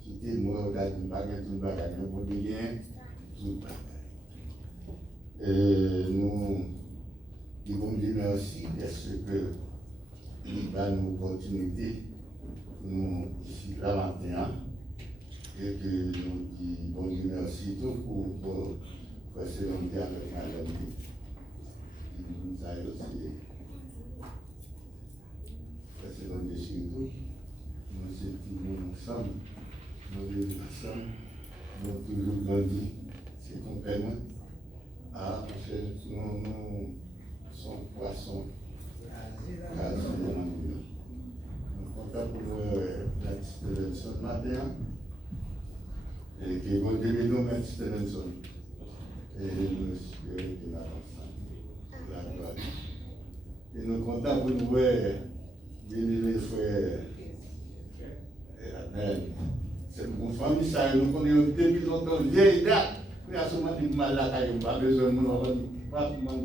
Quittez moi, vous avez tout le bagage, vous dites tout le bagage. Et nous disons merci parce que il va nous continuer, nous ici là maintenant, et que nous disons merci tout pour passer longtemps avec madame. Il nous a aussi passé longtemps surtout, nous sommes ensemble, nous vivons ensemble, nous avons toujours grandi, c'est complètement. Ah, nous sommes poissons. Nous sommes contents pour la petite ce matin. Et qui vont devenir nos petits Stevenson. Et nous espérons qu'il avance. La gloire. Et nous sommes contents pour nous voir, bénir les frères. Amen. C'est une famille, ça, nous connaissons depuis longtemps, vieille date. Il y a souvent des mal là, il n'y a pas besoin de nous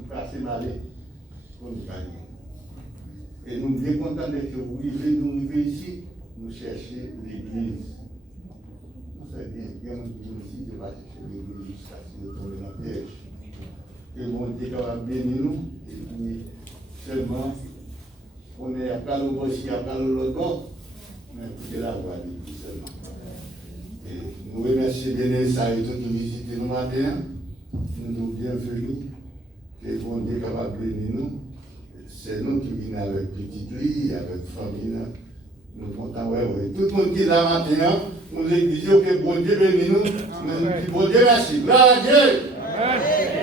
passer mal pour nous gagner. Et nous sommes bien contents de que vous vivez, nous vivons ici, nous cherchons l'église. Nous savons bien, nous ici, de ne pas chercher l'église jusqu'à ce que nous tombions dans le piège. Que bon Dieu capable de bénir nous, et puis seulement, on est à Calou aussi, à Calou l'autre bord, mais écoutez la voix de Dieu seulement. Et nous remercions bien ça et tout qui visiter nous matin. Nous sommes bienvenus. Que bon Dieu capable de bénir nous. C'est nous qui venons avec petite lit, avec famille. Nous sommes contents. Tout le monde qui est là matin, nous disons que bon Dieu bénit nous. Nous disons bon Dieu merci. Gloire à Dieu.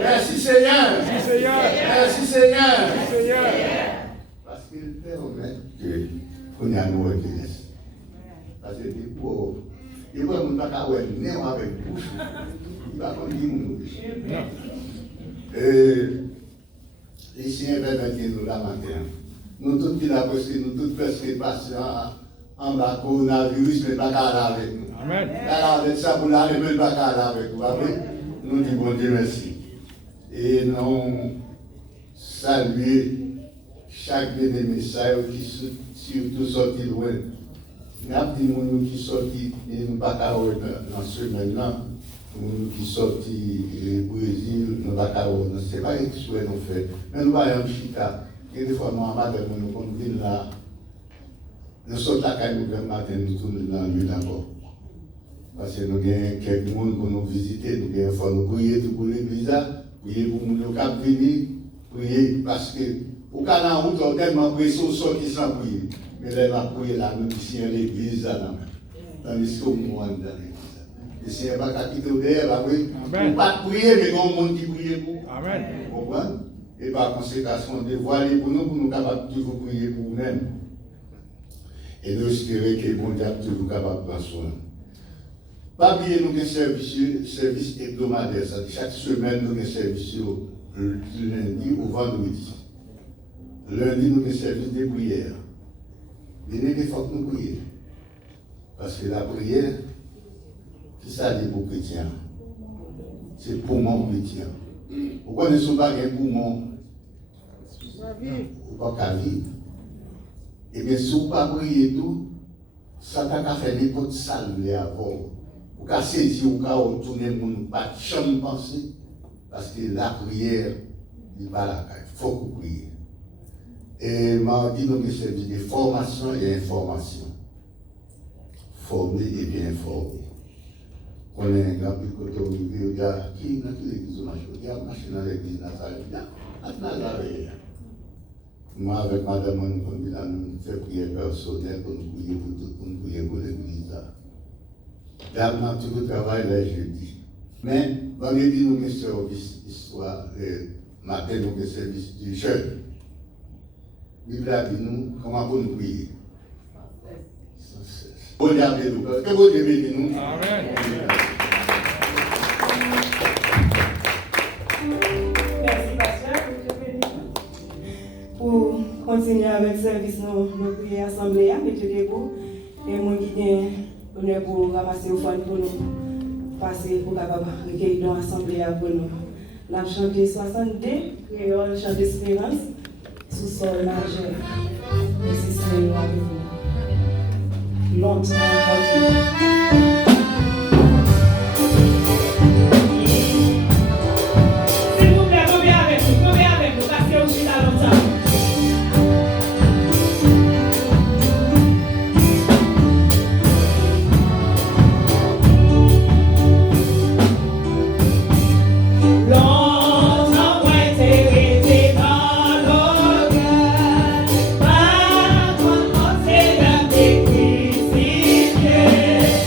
Merci Seigneur. Merci Seigneur. Merci Seigneur. Merci Seigneur. Parce qu'il permet qu'on ait un nouveau jeunesse. Parce que pour il va nous faire avec bouche. Il va nous dire. Ici, il va nous la matin. Nous tous qui l'avons posté, nous tous presque patients en bas coronavirus, mais pas qu'à avec nous. Amen. Avec ça, pour la mais pas qu'à avec nous. Nous disons bon Dieu merci. Et nous saluons chaque bien-aimé qui surtout sorti loin. Il y a des gens qui sont sortis, et nous ne pas dans ce moment-là, nous qui sont sortis du Brésil, nous ne pas c'est pas ce que nous faisons. Mais nous allons en Chita, et des fois, nous, à madame, nous continuons là, nous sommes là quand nous matin, nous tournons dans le lieu d'abord. Parce que nous avons quelques monde pour nous visiter, nous avons fait nous prier pour l'église, prier pour nous qui venir, prier parce que, au cas où nous avons tellement prié, nous sommes sortis sans prier. Mais là, on a prié là, nous ici à l'église, tandis que nous sommes dans l'église. Et si on ne va pas quitter derrière, on ne peut pas prier, mais il y a un monde qui prie pour nous. Amen. Vous comprenez? Et par conséquent, on dévoile pour nous capables de toujours prier pour nous-mêmes. Et nous espérons que le bon Dieu est toujours capable de prendre soin. Pas oublier nous un service hebdomadaire, chaque semaine nous avons un service du lundi au vendredi. Lundi, nous avons un service de prière. Il faut que nous prions. Parce que la prière, c'est ça dit pour les chrétiens. C'est pour mon chrétien. Vous connaissez pas un poumon. Vous ne pas vivre. Et bien, si vous ne pas prier tout, ça t'a fait n'importe salle avant. Vous pouvez saisir, vous pouvez retourner, vous ne pouvez pas jamais penser. Parce que la prière, il va la caille. Il faut que vous priez. Et mardi, nous avons un service de formation et information. Former et bien informer. On est un grand peu côté où il y a qui dans l'église de Macho, il y a marché dans l'église de Nazareth. Moi, avec madame, nous faisons prière personnelle pour nous prier pour tout, pour nous prier pour l'église. Dame a toujours travaillé le jeudi. Mais, vendredi, nous avons un service histoire, matin, nous avons un service du jeûne. La Bible a dit nous comment pour nous prier. Bon Dieu bénisse nous. Que bon Dieu bénisse nous. Amen. Merci, pasteur. continuer avec le service, nous prions assemblée, mettez debout. Et moi qui ai pour ramasser au fond pour nous passer pour capable recueillir dans l'assemblée pour nous. Nous avons chanté 62, créole, chanté Espérance, sous sol majeur. Et c'est ce que nous avons longtemps. S'il vous plaît, tombez avec nous, parce que vous êtes à longtemps. Yeah.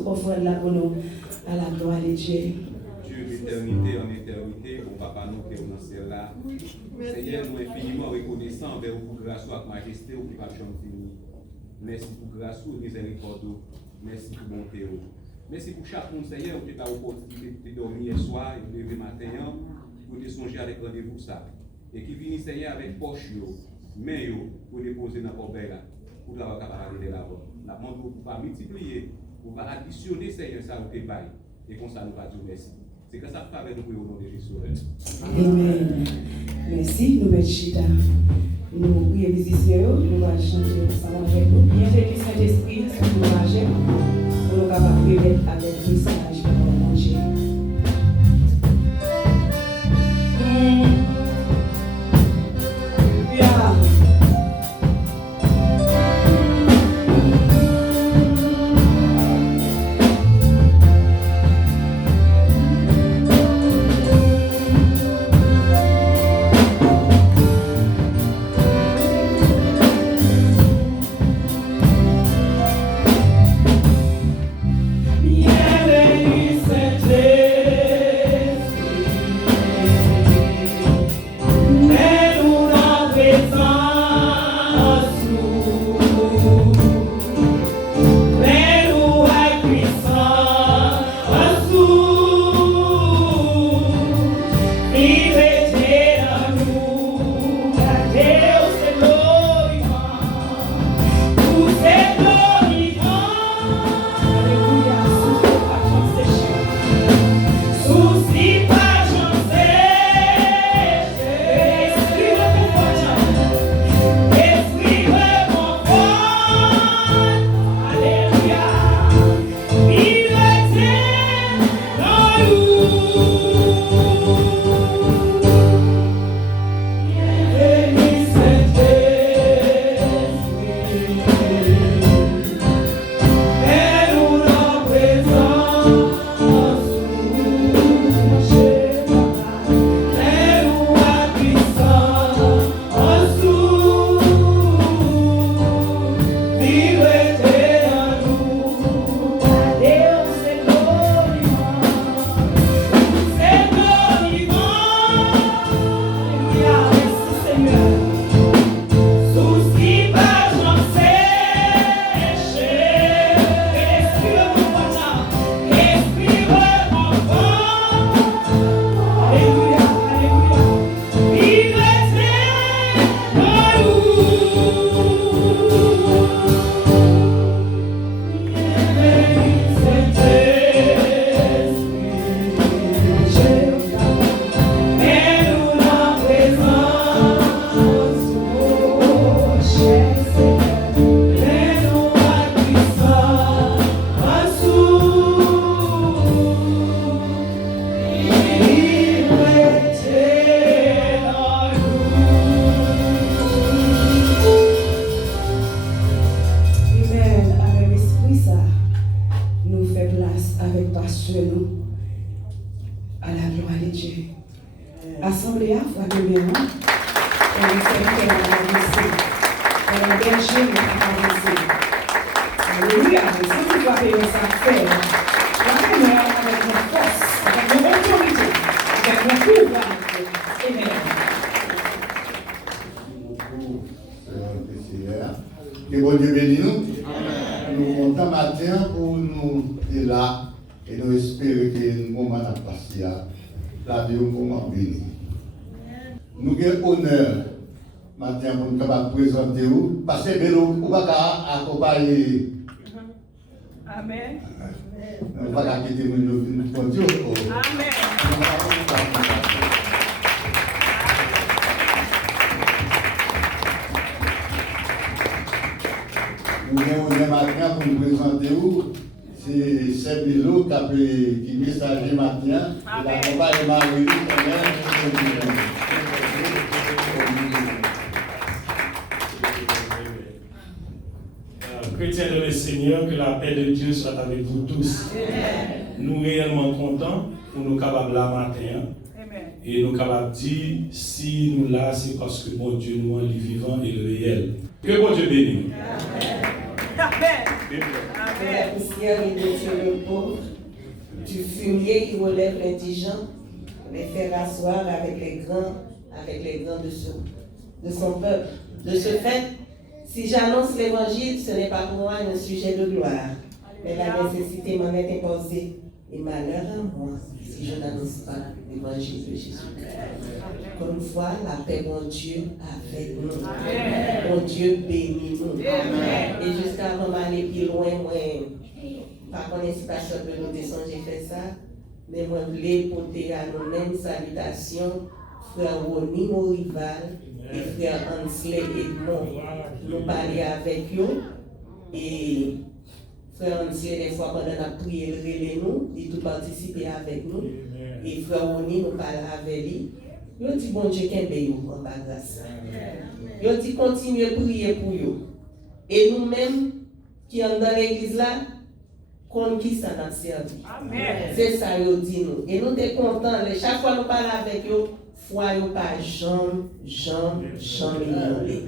sous offrande là pour nous, à la gloire de Dieu. Dieu d'éternité en éternité, mon papa nous qui est dans ce ciel-là. Seigneur, nous infiniment reconnaissants envers vous pour grâce à majesté ou qui va jamais finir. Merci pour grâce ou miséricorde. Merci pour bonté. Merci pour chaque monde, Seigneur, qui t'a opportunité de dormir hier soir et de lever matin pour te songer avec rendez-vous ça. Et qui finit, Seigneur, avec poche, main, pour déposer dans le corbeille là, pour l'avoir capable de là-bas. Nous demandons pour pas multiplier, pour pas additionner, Seigneur, ça au débat. Et comme ça, nous va dire merci. C'est que ça fait avec nous au nom de Jésus. Amen. Merci, nous mettons chita. Nous prions les musiciens, nous allons chanter ensemble avec vous. Bienvenue Saint-Esprit, sur nous marcher, pour nous capables de mettre avec le message pour nous manger. Assemblée à fois de bien, et le serviteur a avancé, et le berger a avancé. Alléluia, mais si tu dois payer sa faire, la première avec nos forces, avec nos autorités, avec nos pouvoirs. Amen. Que bon Dieu bénisse nous. Nous comptons matin pour nous être là et nous espérons que le moment n'a pas passé. La vie est un moment béni. Nous avons l'honneur matin pour nous capables de présenter vous. Parce que nous ne pouvons pas accompagner. Amen. Nous ne pouvons pas quitter nous conduire. Amen. Nous avons l'honneur matin pour nous présenter vous. C'est Saint-Bilo qui est messager matin. Il accompagne Marie. Chrétiens de le Seigneur, que la paix de Dieu soit avec vous tous. Amen. Nous réellement contents pour nous capables là matin. Amen. Et nous capables de dire, si nous là, c'est parce que bon Dieu nous est vivant et le réel. Que bon Dieu bénisse. Amen. De la poussière, il retire le pauvre. Du fumier, il relève l'indigent. Les fait rasseoir avec les grands de son peuple. De ce fait, si j'annonce l'évangile, ce n'est pas pour moi un sujet de gloire, mais la nécessité m'en est imposée. Et malheur à moi si je n'annonce pas l'évangile de Jésus. Comme une fois, la paix, mon Dieu, avec nous. Mon Dieu, bénis-nous. Et jusqu'à avant d'aller plus loin, moi, par participation de nos descentes, j'ai fait ça. Mais moi, je voulais porter à nous-mêmes salutations, frère Ronnie, mon rival, et frère Hansley Edmond. Nous parler avec eux. Et frère Hansley, des fois, pendant la prière, il relève nous, il tout participer avec nous. Et frère Ronnie, nous parler avec lui. Il dit, bon Dieu, qu'un béni en bas grâce. Il dit, continuez à prier pour eux. Et nous-mêmes, qui sommes dans l'église là, qu'on qui ça n'a servi. C'est ça, il dit nous. Et nous sommes contents. Chaque fois que nous parlons avec eux, foi yo pas jamais ignoré.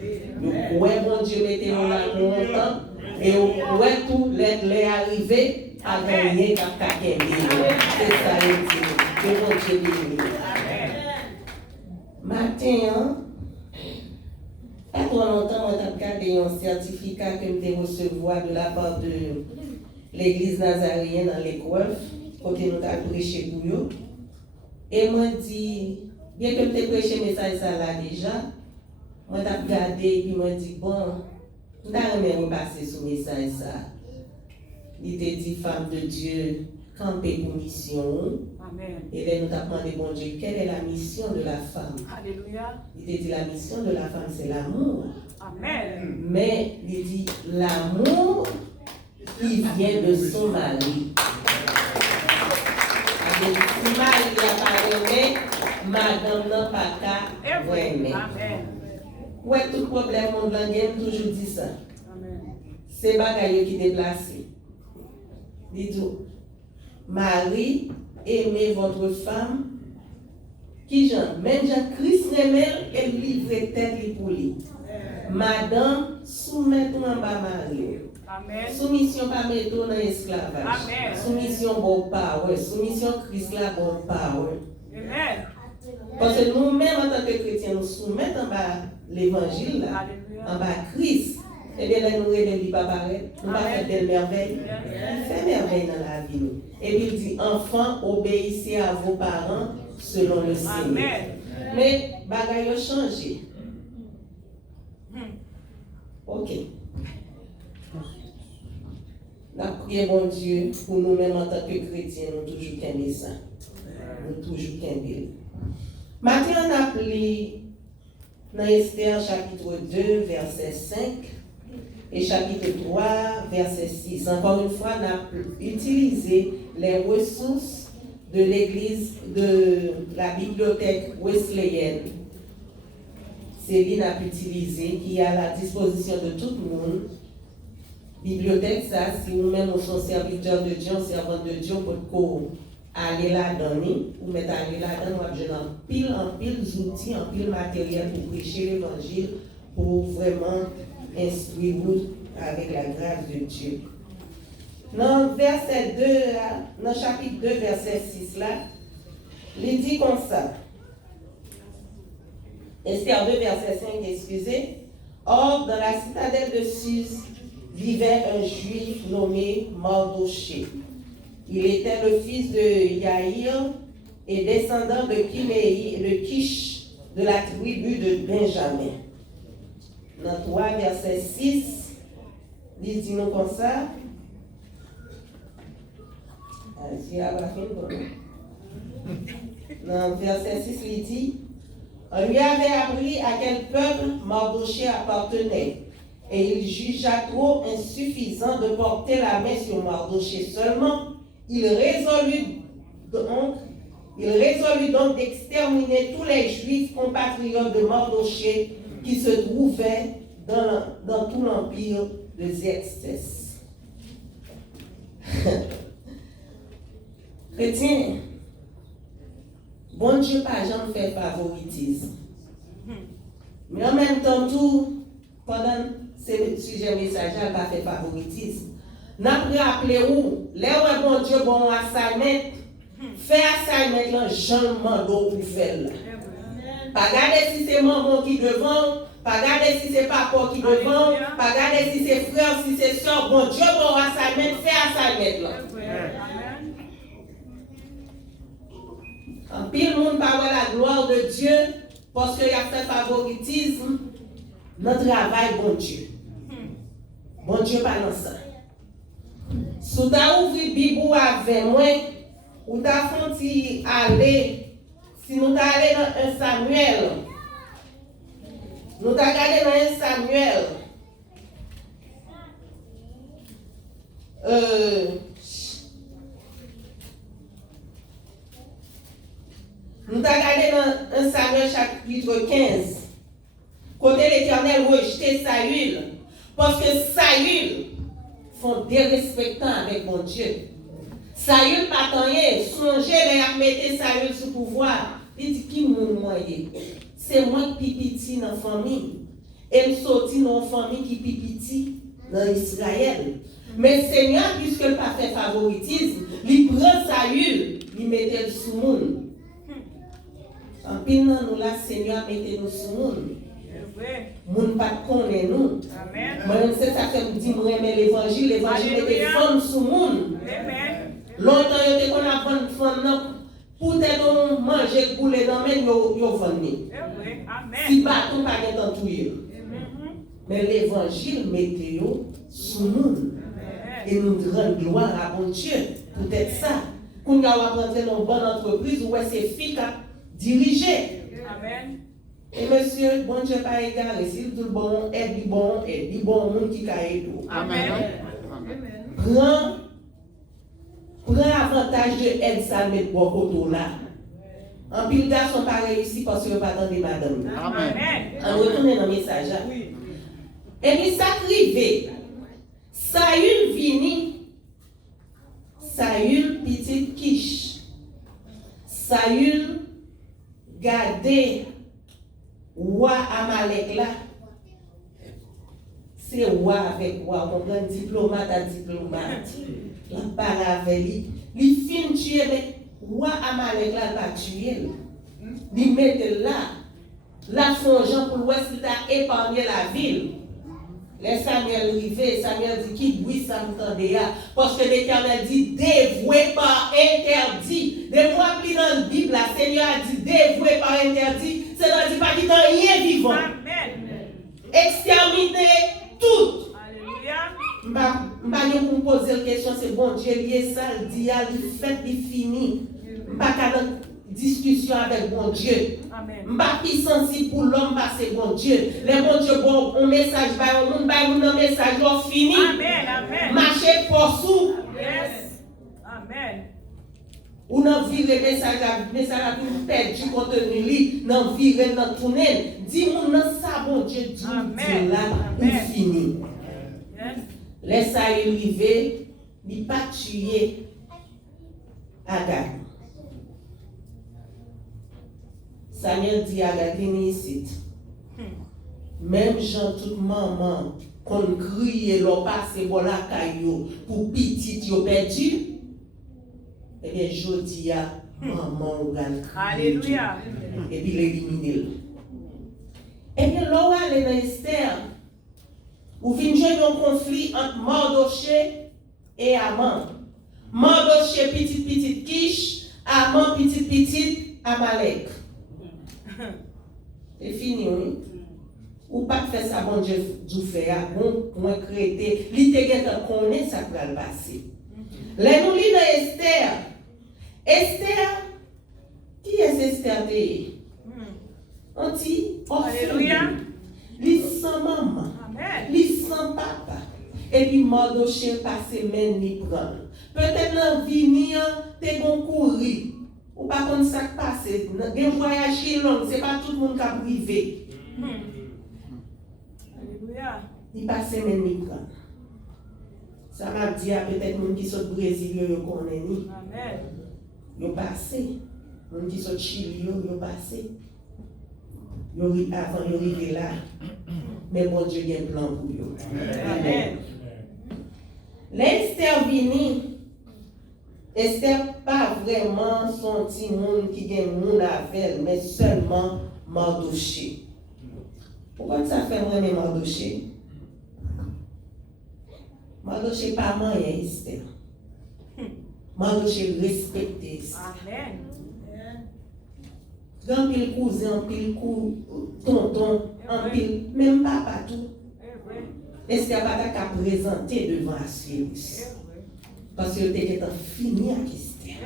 Yo ouais bon Dieu mettez-nous là longtemps et ouais tout les arriver à gagner cap kakembe. C'est ça yo dit. Que bon Dieu bénisse. Matin pas trop longtemps on a gardé un certificat que me recevoir de la part de l'église nazarienne dans l'école côté nous a prêché pour eux. Et moi dit bien que je prêché le message ça là déjà, moi j'ai regardé et puis moi dit bon, je vais repasser ce message ça. Il te dit femme de Dieu, camper pour mission. Amen. Et là nous avons demandé bon Dieu, quelle est la mission de la femme? Alléluia. Il te dit la mission de la femme c'est l'amour. Amen. Mais il dit l'amour qui vient de son mari. Si mari n'a pas aimé, madame n'a pas qu'à aimer. Ouais, tout problème, mon blanc, toujours dit ça. C'est bagaille qui déplacé. Dites-vous, Marie, aimez votre femme, qui j'en, même Jean-Christ n'aimait, elle livrait tête pour lui. Madame, soumettons en bas Marie. Soumission pas mettre dans l'esclavage. Soumission bon power. Soumission Christ là bon power. Amen. Parce que nous-mêmes en tant que chrétiens, nous soumettons en bas l'évangile là, en bas Christ. Et bien là nous ne pas pareil. Nous pas faire des merveilles. Il fait merveille dans la vie. Et puis il dit enfants, obéissez à vos parents selon le Seigneur. Mais bagaille a changé. OK. La prière, bon Dieu, pour nous-mêmes en tant que chrétiens, nous toujours qu'aimer ça. Nous toujours qu'aimer. Maintenant, on a appelé dans Esther chapitre 2, verset 5 et chapitre 3, verset 6. Encore une fois, on a utilisé les ressources de l'église, de la bibliothèque wesleyenne. Céline a utilisé, qui est à la disposition de tout le monde. Bibliothèque, ça, si nous-mêmes nous sommes serviteurs de Dieu, servants de Dieu, pour aller là-dedans, ou mettre aller là-dedans, nous avons en pile d'outils, en pile matériel pour prêcher l'évangile, pour vraiment instruire vous avec la grâce de Dieu. Dans verset 2, dans chapitre 2, verset 6 là, il dit comme ça. Esther 2, verset 5, excusez. Or, dans la citadelle de Suse, vivait un juif nommé Mardoché. Il était le fils de Yaïr et descendant de Kiméi et de Kish de la tribu de Benjamin. Dans 3, verset 6, il dit nous comme ça. Dans verset 6, il dit on lui avait appris à quel peuple Mardoché appartenait. Et il jugea trop insuffisant de porter la main sur Mardoché seulement. Il résolut donc d'exterminer tous les juifs compatriotes de Mardoché qui se trouvaient dans tout l'empire de Xerxès. Chrétien, bon Dieu pas jamais fait favoritisme. Mais en même temps, tout, pendant ce sujet message, elle va faire favoritisme. N'a rappelé où, là où bon Dieu bon assignment, fait assignment là, Jean mando pour faire là. Pas regarder si c'est maman qui devant, pas regarder si c'est papa qui devant, pas regarder si c'est frère, si c'est soeur, bon Dieu bon assignment, fait assignment là. En pile monde parle la gloire de Dieu parce qu'il a fait favoritisme notre travail bon Dieu. Bon Dieu pas dans ça. Si tu as ouvert Bible avec moi, ou tu as fait aller, si nous allons dans 1 Samuel, nous allons regarder dans 1 Samuel, nous allons regarder dans 1 Samuel chapitre 15, côté l'Éternel rejeté Saül, parce que Saül font dérespectant avec mon Dieu. Saül pas rien, songez les mettre Saül sous pouvoir. Il dit qui mon moyen. C'est moi qui pipiti dans la famille. Elle sorti dans la famille qui pipiti dans Israël. Mais Seigneur, puisque il pas fait favoritisme, il prend Saül, il met le sous monde. En pile nous là, Seigneur, mettez-nous sous monde. Moun pas connaît nous. Moi c'est ça que me dit moi aimer l'évangile était femme sous monde. Longtemps yo te qu'on a vendre femme pour te manger poulet dans men yo vendre. Si bâton pas gain tant touyer. Mais l'évangile mettez yo sous monde. Et nous rendre gloire à bon Dieu. Peut-être ça. Quand on va rentrer dans une bonne entreprise où c'est fille qui diriger. Amen. Et monsieur, bon Dieu pas égaré, si tout le bon est du bon monde qui a tout. Amen. Prends avantage de aide ça mettre pour auto là. En pile garçon pas réussi parce que pas attendre madame. Amen. On retourne dans le message. Et puis ça crivé. Saül vini. Saül petite quiche. Saül gardé roi Amalek là, c'est roi avec roi, on prend diplomate à diplomate. La parle avec lui, il fin tuer, mais roi Amalek là pas tuer. Il met là, la fonction pour l'ouest, il a épargné la ville. Les Samuel rivé, Samuel dit qui bruit ça m'entendait parce que l'Éternel dit dévoué par interdit. Des mois plus dans la Bible, la Seigneur a dit dévoué par interdit. C'est dans dit pas qu'il n'y a rien vivant. Amen. Exterminer tout. Alléluia. Je vais vous poser la question, c'est bon Dieu, il est ça, il dit, il fait, il finit. Je ne vais pas discussion avec bon Dieu. Je ne vais pas sensible pour l'homme, c'est bon Dieu. Les bon Dieu, bon, un message, un message, on finit. Amen, amen. Marcher pour sous. Yes. Amen. Ou non vire message à tout perdu contenu, non vire dans tourner. Dis-moi, non, ça, bon Dieu, dit là, ou fini. Laisse ça arriver, il pas tuer Agag. Samuel dit à Agag, ici. Même Jean, toute maman, qu'on crie, l'on passe pour la caillou, pour petit, yo perdu. Eh bien, je dis à maman, on va crier. Alléluia. Et puis l'éliminer. Eh bien, là où elle est dans Esther, où vient jouer un conflit entre Mardoché et Aman. Mardoché, petite quiche, Aman, petite Amalek. C'est fini, oui. Ou pas faire ça, bon Dieu, du fait, bon, point créé, l'idée qu'on connaît, ça peut le passer. Là, nous lisons Esther. Esther, qui est Esther? On dit, alléluia. Li sans maman, li sans papa. Et puis Mardoché passe même ni prendre. Peut-être dans vie, t'es bon courir. Ou pas comme ça qui passe. Des voyages longs, c'est pas tout le monde qui a privé. Alléluia. Il passe même ni prendre. Ça m'a dit à peut-être les gens qui sont au Brésil, ils connaissent. Amen. Ils ont passé. Les gens qui sont au Chili, ils ont passé. Avant ils arrivent là. Mais mon Dieu a un plan pour eux. Amen. L'Esther vini, Esther pas vraiment son petit monde qui gagne monde avec, mais seulement Mardoché. Pourquoi ça fait vraiment Mardoché? Mardoché pas moyen Esther. Mardoché respecte Esther. Amen. Grand pile cousin, pile tonton, en pile, même papa tout. Esther va ta présenter devant Assuérus. Parce que tu étais fini à Esther.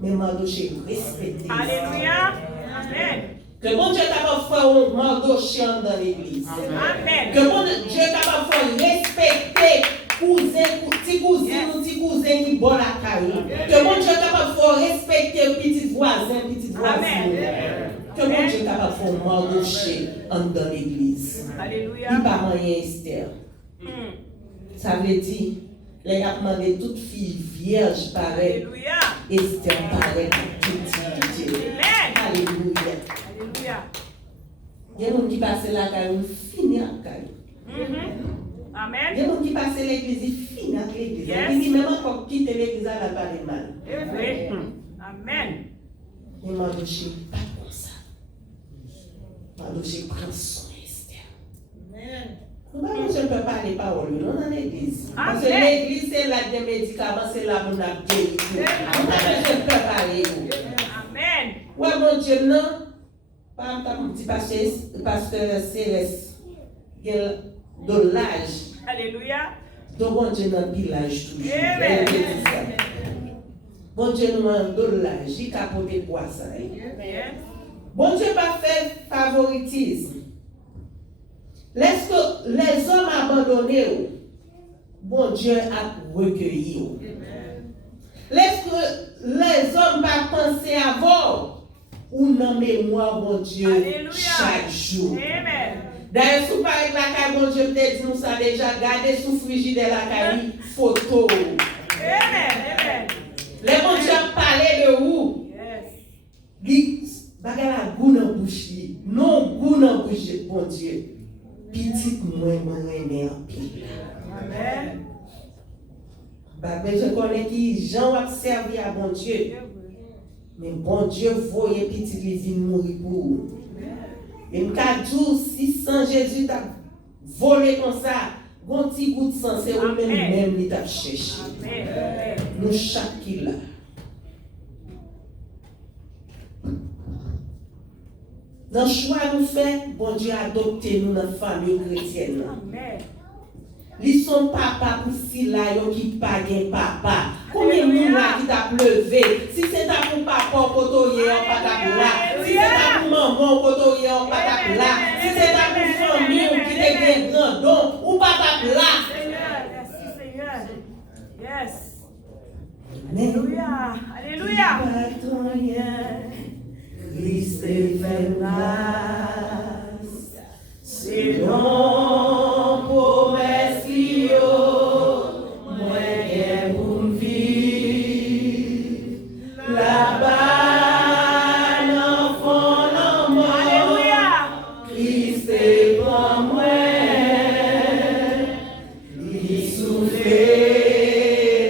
Mais Mardoché respecte. Alléluia. Amen. Que bon Dieu est capable de faire un Mardoché dans l'église. Amen. Que bon Dieu est capable de faire respecter petit cousin qui boit la caille. Que bon Dieu est capable de faire respecter petit voisin, petite voisine. Que bon Dieu est capable de faire un Mardoché dans l'église. Alléluia. Il pas moyen Esther. Ça veut dire, les gars demandé toute fille vierge pareille. Alléluia. Esther pareille à toute Dieu. Alléluia. Alléluia. Il y a des gens qui passent la caille, fini la caille. Amen. Il y a des gens qui passent l'église, fini avec l'église. Yes. Ils disent même encore quitter l'église, elle n'a pas de mal. Oui. Amen. Mais Mardoché, pas comme ça. Mardoché prend son Esther. Amen. Je ne peux pas parler paroles, non, dans l'église. Parce que Amen. l'église, c'est là des médicaments, c'est là où on a guéri. Je ne peux pas parler. Amen. Ouais, mon Dieu, non. Pas un petit pasteur Céleste. Il y a de l'âge. Alléluia. Donc, bon Dieu, dans le village toujours. Amen. Bon Dieu, nous avons de l'âge. Il capote quoi ça? Amen. Bon Dieu, pas fait favoritisme. Laisse que les hommes abandonnés, bon Dieu a recueilli. Laisse que les hommes pas penser à vous ou non mémoire, bon Dieu, Alléluia. chaque jour. Amen. D'ailleurs, si vous parlez de la caille, bon Dieu, peut-être dit nous ça déjà, gardez sous frigidaire la caille, photo. Amen. Amen. Les bon Dieu a parlé de vous. Yes. Dit, bagala goût dans bouche li. Non goût dans bouche, bon Dieu. Petit moins aimé en pile. Amen. Je connais qui Jean a servi à bon Dieu. Mais bon Dieu voyait petit livre mourir pour vous. Et m'ka dou si sans Jésus t'a volé comme ça, bon petit bout de sang, c'est ou même li t'a cherché. Amen. Nous chaque qui là. Dans le choix nous fait, bon Dieu a adopté nous dans la famille chrétienne. Amen. Ils sont papa pour si là, qui pas gen papa. Combien de monde là qui t'a pleuvé? Si c'est ta pour papa, kotoye, on pas ta là. Si c'est ta pour maman, kotoye, on pas ta là. Si c'est ta pour famille, qui te gen grand don, ou pas ta là. Seigneur, merci Seigneur. Yes. Alléluia. Alléluia. Christ est fait grâce, c'est non promesse qui moi qui pour me vivre là-bas dans fond dans moi. Alléluia. Christ est pour moi, il souffle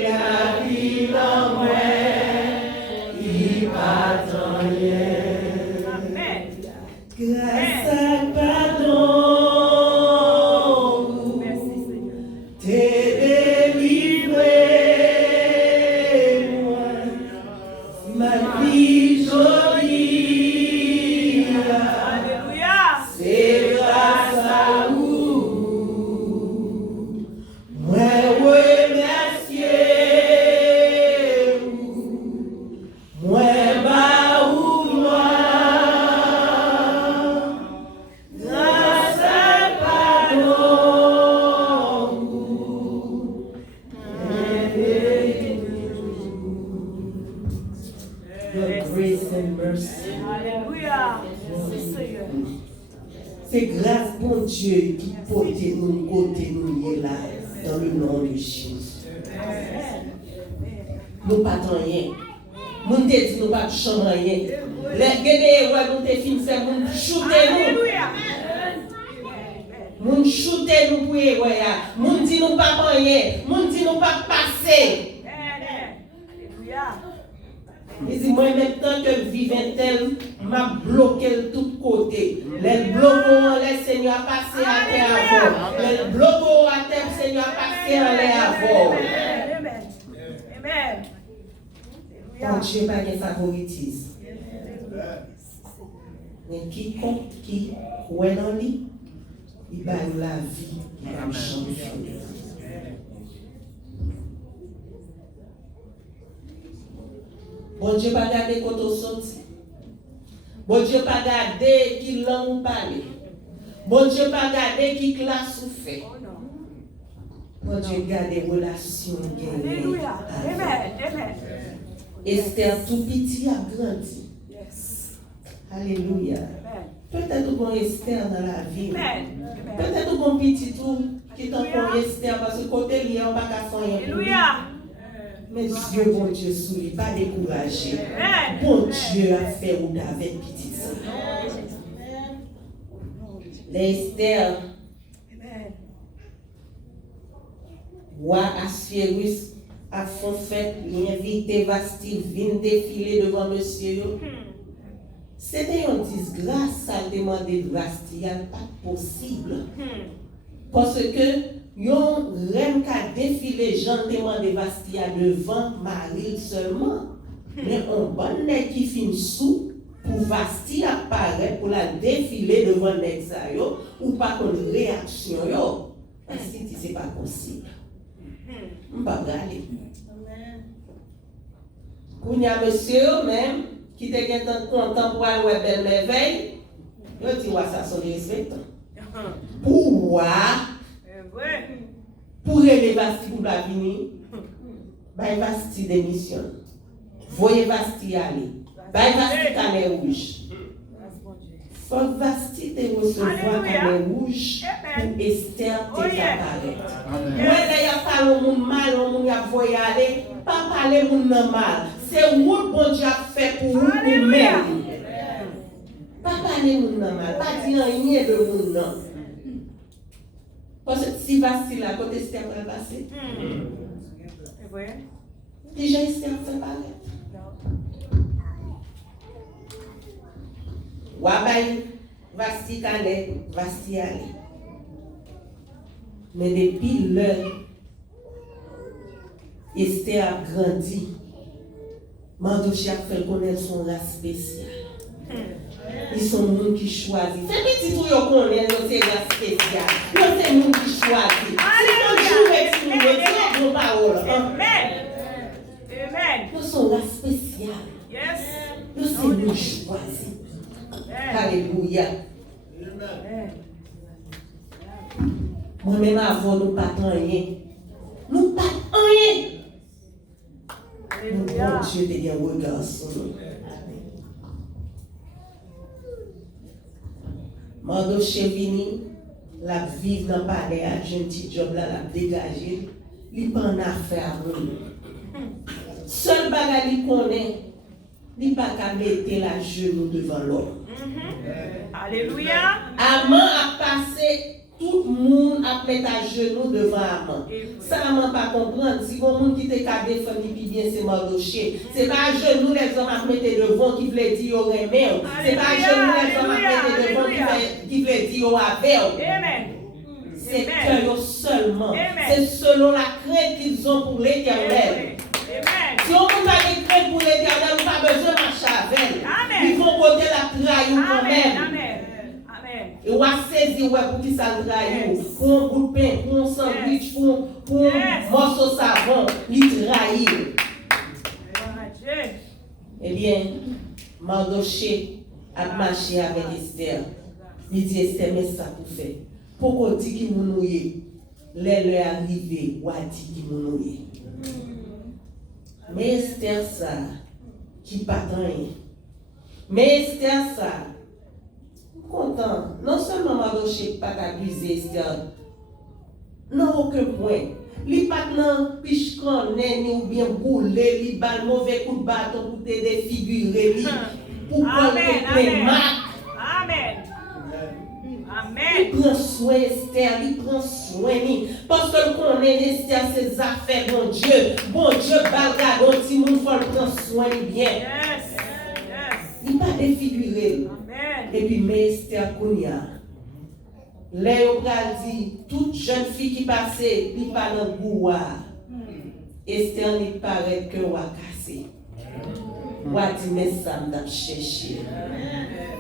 la vie dans moi, il bat en rien. Grâce à pardon, Merci Seigneur. t'es délivré, moi, ma vie jolie, Alléluia. c'est grâce à vous, moi remercier vous, moi bah ou moi. Alléluia. Merci Seigneur. C'est grâce bon Dieu qui porte nous côté nous là dans le nom de Jésus. Nous pas rien. Nous te dit nous pas changer rien. Les guédés ouais nous te fin faire nous shooter nous. Alléluia. Moun choute nous pour erreur. Moun dit nous pas rien. Moun dit nous pas passer. Alléluia. Il dit moi même temps que vivant tel m'a bloqué de tous côtés. Les bloquons les Seigneur passer à terre avant. Les bloquons à terre Seigneur passer en l'air avant. Amen. Amen. Mon Dieu pas de favoritisme. Mais quiconque qui croit dans lui, il va la vie, il va changer. Bon Dieu pas garder quand on sorti. Bon Dieu pas garder qui langue parler. Bon Dieu pas garder qui classe ou fait. Bon Dieu garder relation gagner. Alléluia. Amen. Amen. Esther tout petit a grandi. Yes. Alléluia. Peut-être qu'on Esther dans la vie. Amen. Peut-être qu'on petit tout qui t'en pour Esther parce que côté lié on va pas faire. Alléluia. Mais Dieu, bon Dieu, souris, pas décourager. Bon Dieu a fait ou avec petite sœur. Esther, roi Assuérus a fait fête, l'invité Vasti vient défiler devant monsieur. C'était une disgrâce à demander Vasti, pas possible. Parce que yon reine qui a défilé gentiment de Bastia devant Marie seulement. Mais on bonne qui fin sous pour Bastia apparaître pour la défiler devant l'exayo ou pas qu'on réaction yo. Parce que c'est pas possible. On va aller. Quand il y a monsieur même qui était content pour aller belle merveille, yo dit ouais ça son respectant. Pourquoi? Pour élever Vasti pour la venir, bah Vasti démission. Voyez Vasti aller. Bah Vasti canet rouge. Faut Vasti te recevoir canet rouge pour Esther te apparaître. Moi là y a parlé au monde mal, au monde y a voyé aller, pas parler au monde mal. C'est où bon Dieu a fait pour vous pour même. Pas parler au monde mal, pas dire rien de monde non. Parce que si Vasti là, côté Esther va passer. C'est vrai. Déjà Esther fait paraître. Wabay, Vasti canet, Vasti aller. Mais depuis l'heure, Esther a grandi. Mardochée a fait connaître son race spéciale. Ils sont les gens qui choisissent. C'est petit tout yo connaît c'est race spéciale. C'est les gens qui choisissent. Si on joue avec nous, on parole. Amen. Amen. Nous sommes race spéciale. Yes. Nous sommes nous choisis. Alléluia. Amen. Moi-même avant nous pas rien. Nous pas rien. Mon Dieu te dit un regard sur nous. Mardochée vini, la vive dans le palais, j'ai un petit job là, la dégager, il pas en affaire à nous. Seul bagage qu'il connaît, il pas qu'à mettre la genou devant l'homme. Alléluia. Amant a passé, tout le monde a mis à genoux devant Amant. Ça, Amant pas comprendre. Si bon monde qui te qu'à défendre qui bien c'est Mardochée. C'est pas à genoux les hommes à mettre devant qui veut dire au remède. C'est pas à genoux les hommes à mettre devant qui veut dire au avec. Amen. C'est que seulement. C'est selon la crainte qu'ils ont pour l'Éternel. Si on n'a pas de crainte pour l'Éternel, on n'a pas besoin de marcher avec. Ils vont côté la trahison quand même. Et on va saisir pour qui ça trahit. Pour un bout de pain, pour un sandwich, pour un morceau de savon, il trahit. Eh bien, Mardochée a marché avec Esther. Il dit Esther, mais ça pour faire. Pourquoi dit qu'il m'a noué? L'heure est arrivée, ou a dit qu'il m'a noué. Mais Esther, ça, qui pas rien. Mais Esther, ça, content. Non seulement Mardochée pas accusé Esther, non aucun point. Li pas nan piche ni ou bien boulé, li bal mauvais coup de bâton pour te défigurer li. Pour prendre tes marques. Amen. Amen. Il prend soin Esther, il prend soin. Parce que nous connaissons Esther, ses affaires, mon Dieu. Bon Dieu, balgado, si nous faut le prendre soin bien. Il pas défiguré. Et puis, mais Esther Kounia. Léo dit, toute jeune fille qui passait, il pas dans le bois. Esther n'y paraît que wa cassé. Wa dit, mais ça m'a cherché.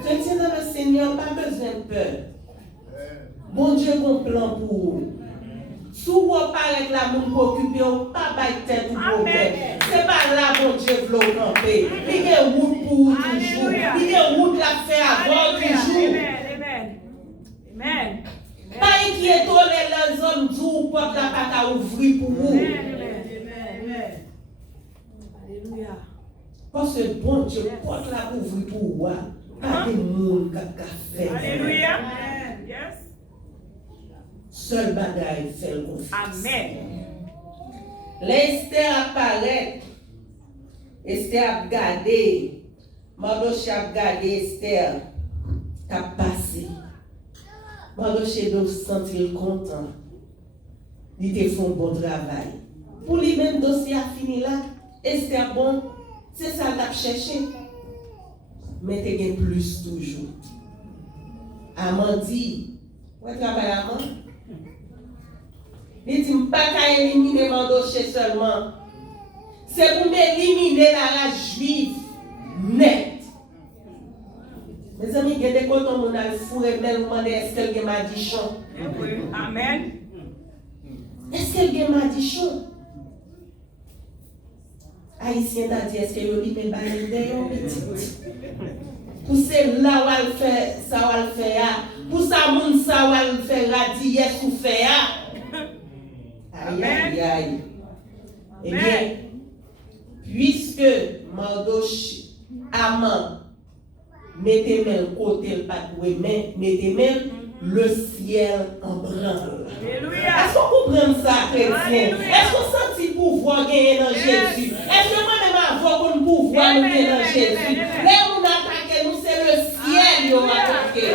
Chrétien dans le Seigneur, pas besoin de peur. Bon Dieu, bon plan pour vous. Si vous paraît là, vous vous occupez, pas de tête ou problème. C'est pas là, bon Dieu, veut vous camper. Il y a une route pour vous toujours. Il y a une route à faire avant toujours. Amen. Pas inquiéter les hommes du peuple là pas ouvrir pour vous. Alléluia. Parce que bon Dieu porte la ouvrir pour vous. Pas de monde qui a fait. Alléluia. Yes. Seul bagaille fait confiance. Amen. L'Esther apparaît. Esther a gardé. Mardochée a gardé Esther. Qui a passé. Mardochée doit se sentir content. Il te fait un bon travail. Pour lui-même, le dossier a fini là. Esther, bon, c'est ça qu'il a cherché. Mais tu as plus toujours. Amand dit, ouais, travail Amand. Il dit, je ne peux pas éliminer Mardochée seulement. C'est pour m'éliminer la race juive net. Mes amis, il y a des côtés où on a le four et même demandé est-ce qu'elle m'a dit chon. Amen. Est-ce qu'elle m'a dit chon? Haïtien a dit est-ce qu'elle lui met balle d'ailleurs petit. Pour c'est là où elle fait ça où elle fait pour ça moun ça où elle fait radis est-ce qu'on fait aïe aïe aïe. Eh bien, puisque Mardochée Amand mettez même côté le patoué, mettez même le ciel en branle. Est-ce qu'on comprend ça, chrétien? Est-ce qu'on sent le pouvoir gagner dans Jésus? Est-ce que moi-même avoir le pouvoir gagner dans Jésus? Là où on attaque, nous, c'est le ciel qui a attaqué.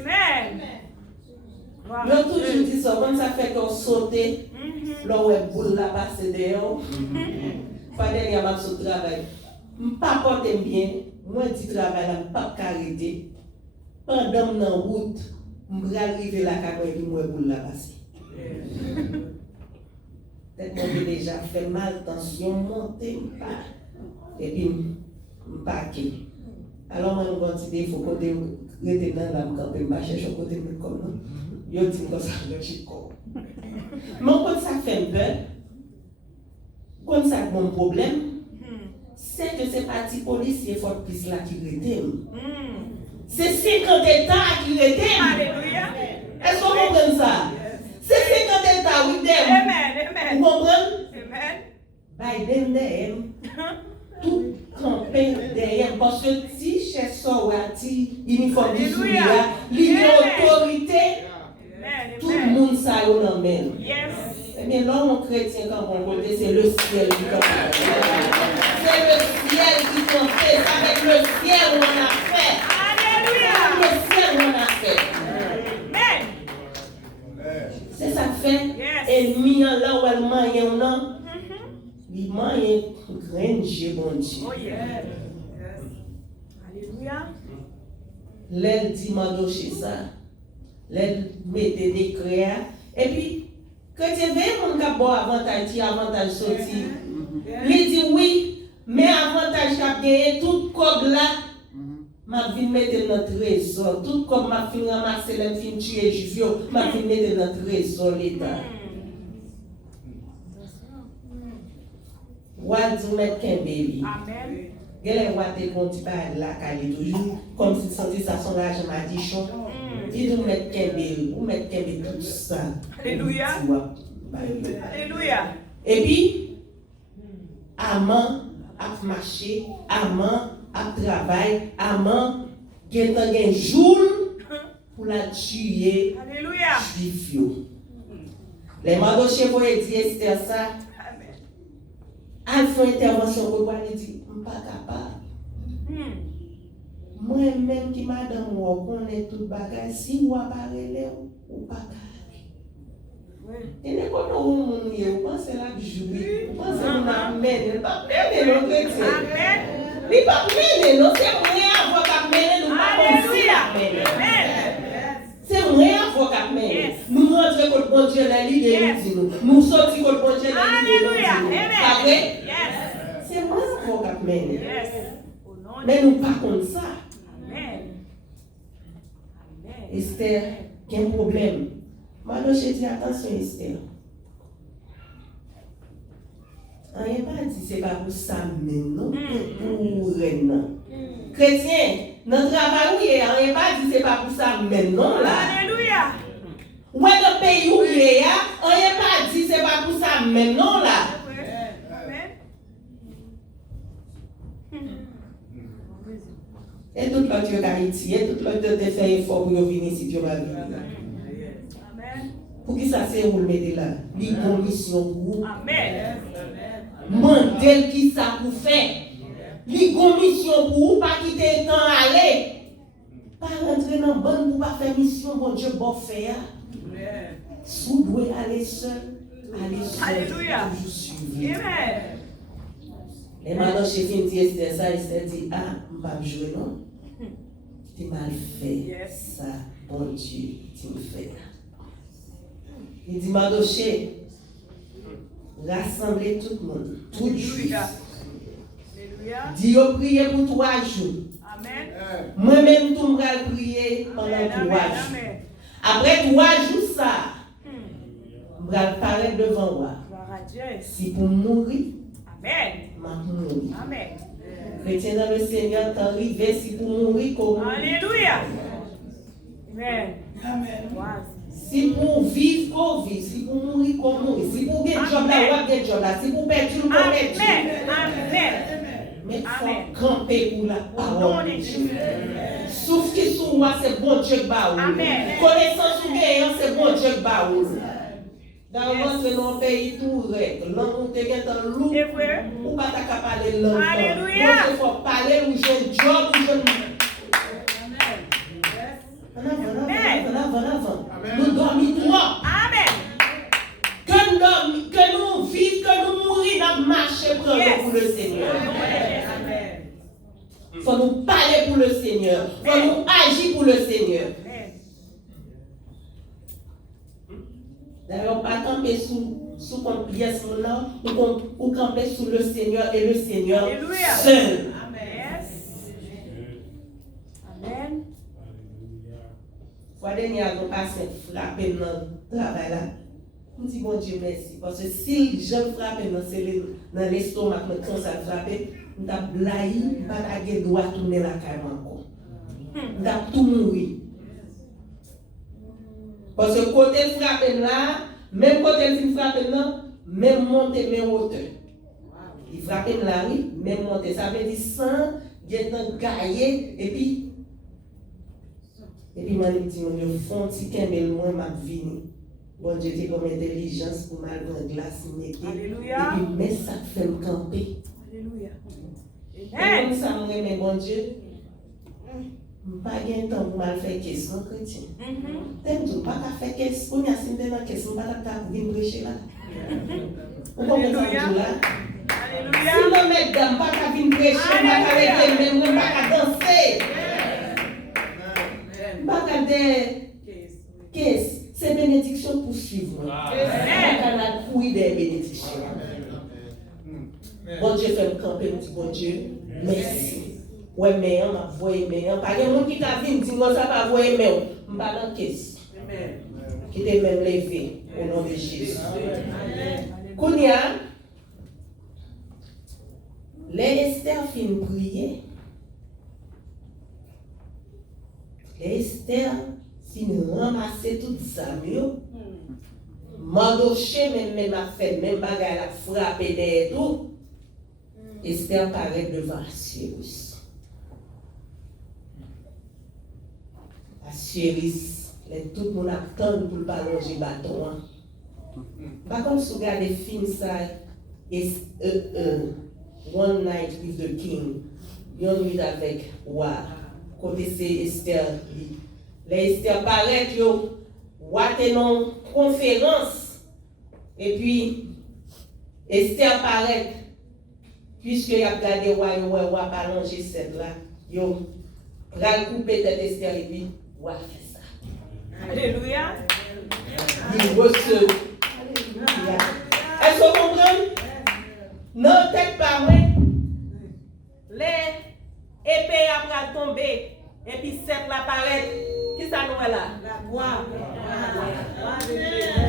Amen. Je ai toujours dit ça, quand ça fait qu'on saute, là où est boule là passer dehors, pas dernièrement sur le travail. Je ne peux pas porter bien, moi je dis travail là, je ne peux pas arrêter. Pendant que je suis en route, je vais arriver là quand je vais boule là passer. Peut-être que j'ai déjà fait mal, tension monter, et puis je paquer. Alors moi je continue, il faut que je reste dans la camp, je vais chercher côté de comme ça. Je dis comme ça, je suis comme. Mais quand ça fait peur, quand ça a mon problème, c'est que c'est parti policier fort plus là qui rete. C'est 50 États qui rete. Alléluia. Est-ce qu'on comprend ça? C'est 50 États, oui, Amen. Vous comprenez? Amen. Biden derrière. Tout campé derrière. Parce que si chez Sowati, uniforme du Souria, l'autorité, tout le monde ça y en amène. Eh bien, l'homme chrétien, quand on côté, c'est le ciel qui compte. C'est le ciel qui compte. C'est avec le ciel où on a fait. Alléluia. Le ciel où on a fait. Amen. C'est ça que fait. Et mis en là où elle mange un an. Il mange un grain bon Dieu. Oh yes. Alléluia. L'aile dit Mardochée ça. L'aile mettait des créas. Et puis, quand tu veux mon bon avantage, tu avantage sorti. Il dit oui, mais avantage qu'a gagné tout comme là. Ma vie mettre dans notre trésor. Tout comme ma fille ramasser les filles tuer juifs, ma vie mettre dans notre trésor l'État. Wadi mettre qu'un bébé. Amen. Gele wate konti pa la kali toujours comme si senti ça son argent m'a dit chaud. Il nous mettre qu'un ou mettre qu'un tout ça. Alléluia. Alléluia. Et puis Amand a marché, Amand a travaillé, Amand gen un jour pour la tuer. Alléluia. Juif yo. Les Mardochée voyaient dire Esther ça. Elle fait intervention pour lui, elle dit, je ne suis pas capable. moi-même qui madame on connaît tout bagage si moi pas relé ou pas et ne pas nous on y pense la jouer on pense on amène pas mais non chrétien amen li pas mener non c'est moi avoir qu'à mener nous pas penser c'est moi avoir qu'à mener nous rentrer contre bon Dieu la l'idée nous sortir contre bon Dieu la l'idée pas vrai c'est moi avoir qu'à mener mais nous pas comme ça. Esther, il y a un problème. Maintenant, je dis attention, Esther. On n'a pas dit c'est pas pour ça, mais non, pour rien. Chrétien, notre travail, on n'a pas dit c'est pas pour ça, mais non. Alléluia. Ouais, le pays où il est, on n'a pas dit c'est pas pour ça, mais non là. Et tout l'autre qui a Haïti, et tout l'autre qui a fait effort pour venir ici, Dieu va venir. Pour qui ça c'est vous le mettez là? Il y a une mission pour vous. Amen. Mandel qui ça pour faire. Il y a une mission pour vous, pas quitter le temps aller. Pas rentrer dans le bon pour pas faire mission, bon Dieu, bon faire. Si vous devez aller seul, allez seul. Alléluia. Toujours suivre. Amen. Et maintenant, chez Fin dit Esther ça, Esther dit, ah, je ne vais pas jouer, non? Tu mal fait ça, bon Dieu, tu me fais. Il dit, Mardoché, rassemblez tout le monde, tout juif. Dis, priez pour 3 jours. Amen. Moi-même, tout le monde prier pendant 3 jours. Après 3 jours, ça, je vais apparaître devant moi. Si pour mourir, Amen. Amen. Chrétien dans le Seigneur, t'arrives si pour mourir comme. Alléluia. Amen. Amen. Si pour vivre, qu'on vive. Si pour mourir, qu'on mourir. Si pour bien job là, on bien job là. Si pour perdre, on perd. Amen. Mais il faut camper pour la parole de Dieu. Souffle qui sous moi, c'est bon Dieu qui bat. Amen. Connaissance ou gagnant, c'est bon Dieu qui bat. Dans le pays tout règle, l'homme te gagne dans l'eau, ou pas ta parler l'homme. Alléluia. Il faut parler ou jeune job ou jeune. Avant. Nous dormons trop. Amen. Que nous vivons, que nous mourons, nous marchons pour le Seigneur. Il faut nous parler pour le Seigneur. Il faut nous agir pour le Seigneur. D'ailleurs, pas camper sous ton pièce ou camper sous le Seigneur et le Seigneur seul. Amen. Fois dernière, nous passons frapper dans le travail là. Nous disons bon Dieu merci. Parce que si je frappe dans l'estomac, quand ça frappe, nous avons blahi, nous n'avons pas droit de tourner la caille encore. Nous avons tout mourir. Parce que côté frappé là, même côté il frappe là, même monter, même hauteur. Il frappe là, oui, même monter. Ça veut dire sans, il est dans gaillé, et puis, moi, je dis, je fais un petit mais moi, je vais venir. Bon Dieu, j'ai comme intelligence pour mal dans la glace. Alléluia. Et puis, mais ça fait me camper. Alléluia. Et comme ça, moi, mais bon Dieu, je n'ai pas de temps pour mal faire question chrétien. Je n'ai pas faire question. On y a signé dans la question, je n'ai pas venir prêcher là. Vous comprenez ça là? Alléluia. Si le mec d'âme pas qu'à venir prêcher, je ne vais pas lever même, je ne vais pas danser. Je ne vais pas garder caisse. C'est bénédiction pour suivre. Je ne vais pas courir des bénédictions. Bon Dieu fait me camper, me dit bon Dieu, merci. Ouais, mais on m'a voyé, mais on pas de monde qui t'a vu, dit moi ça pas voyé, mais on pas dans caisse. Qui t'est même levé au nom de Jésus. Kounia, les Esther fin prier. Les Esther fin ramasser tout ça mieux. Mardoché même a fait même bagarre la frappé derrière tout. Esther paraît devant Assuérus. Assuérus, tout le monde attend pour le balonger bâton. Par contre, si vous regardez le film, ça, One Night with the King, une nuit avec roi, côté c'est Esther. Les Esther paraît yo ouate non conférence et puis Esther paraît puisque y a regardé roi pas longer cette là yo pral couper tête Esther et puis roi fait ça. Alléluia. Il reçoit. Est-ce que vous comprenez? Non, tête pas moi. Les épées après tomber et puis cette la paraît. Qui ça nous est là? La croix.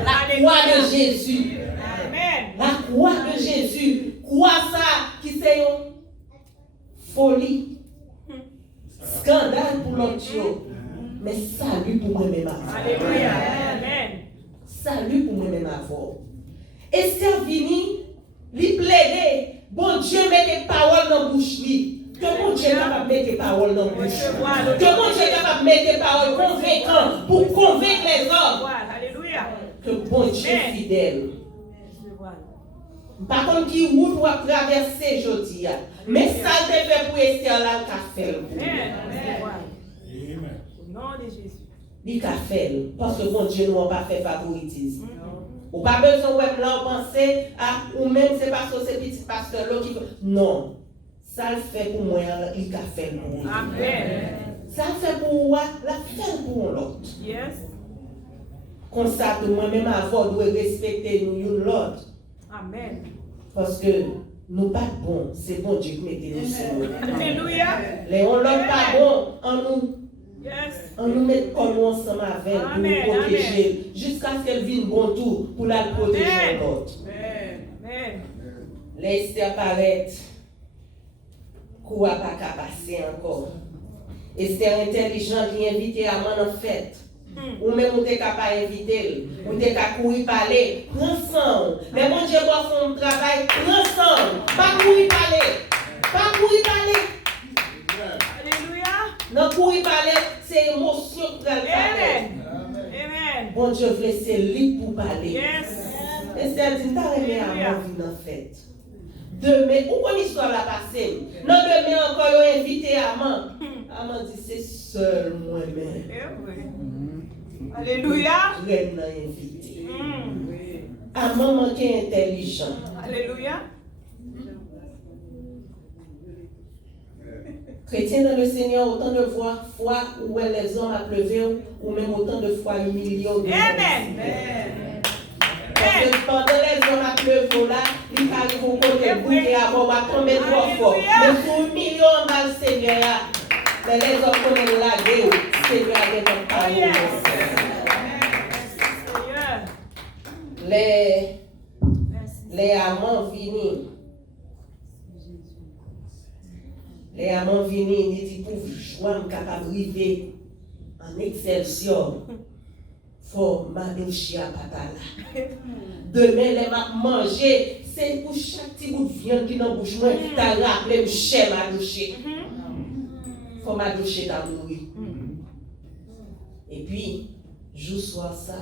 La croix de Jésus. Amen. La croix de Jésus. Quoi ça qui c'est une folie. Scandale pour l'autre. Mais salut pour moi-même. Alléluia. Amen. Salut pour moi-même avant. Esther vini, li plaidé, bon Dieu met des paroles dans la bouche li. Que bon Dieu est capable de mettre des paroles dans la bouche. Que bon Dieu est capable de mettre des paroles convaincantes pour convaincre les hommes. Alléluia. Que bon Dieu est fidèle. Par contre, qui route pour traverser aujourd'hui. Mais ça te fait pour Esther là, qu'a fait. Au nom de Jésus. Il qu'a fait. Parce que bon Dieu n'a pas fait favoritisme. Ou pas besoin de là penser à ou même c'est parce que c'est petit pasteur là qui non. Ça le fait pour moi, il a fait pour moi. Amen. Ça le fait pour moi, la fait pour l'autre. Yes. Comme ça, moi-même avant doit respecter nous l'autre. Amen. Parce que nous pas bon, c'est bon Dieu qui mette nous sur. Alléluia. Les on l'autre pas bon, en nous. Yes. On nous met comme ensemble avec pour nous protéger jusqu'à ce qu'elle vienne bon tour pour la protéger l'autre. Amen. L'Esther paraît quoi pas qu'à passer encore. Esther intelligente qui invite à mon en fête. Ou même on t'es capable d'inviter, on t'es capable courir parler, ensemble. Mais mon Dieu va faire un travail ensemble. Pas courir parler. Pas courir parler. Alléluia. Non courir parler, c'est émotion qui va parler. Amen. Bon Dieu veut c'est libre pour parler. Yes. Esther dit, t'as remis à mon vie en fête. Demain, où qu'on histoire la passée? Non, demain encore, ils ont invité Amand. Amand dit, c'est seul moi-même. Alléluia. Reine n'a invité. Amand manquait intelligent. Alléluia. Chrétien dans le Seigneur, autant de fois où les hommes a pleuvé, ou même autant de fois humilié. Amen. Parce que pendant les hommes a pleuvé là, ils arrivent au côté bouquet à bon, va tomber trop fort. Mais pour millions dans le Seigneur, les hommes connaissent la gueule, le Seigneur a des parole. Les amants viennent. Les amants viennent, ils disent pour joie capable de vivre en Excelsior. Faut m'adoucher à papa là. Demain, les m'a manger, c'est pour chaque petit bout de viande qui dans la bouche, t'as rappelé le chien m'adoucher. Faut m'adoucher ta mourir. Et puis, jour soir ça,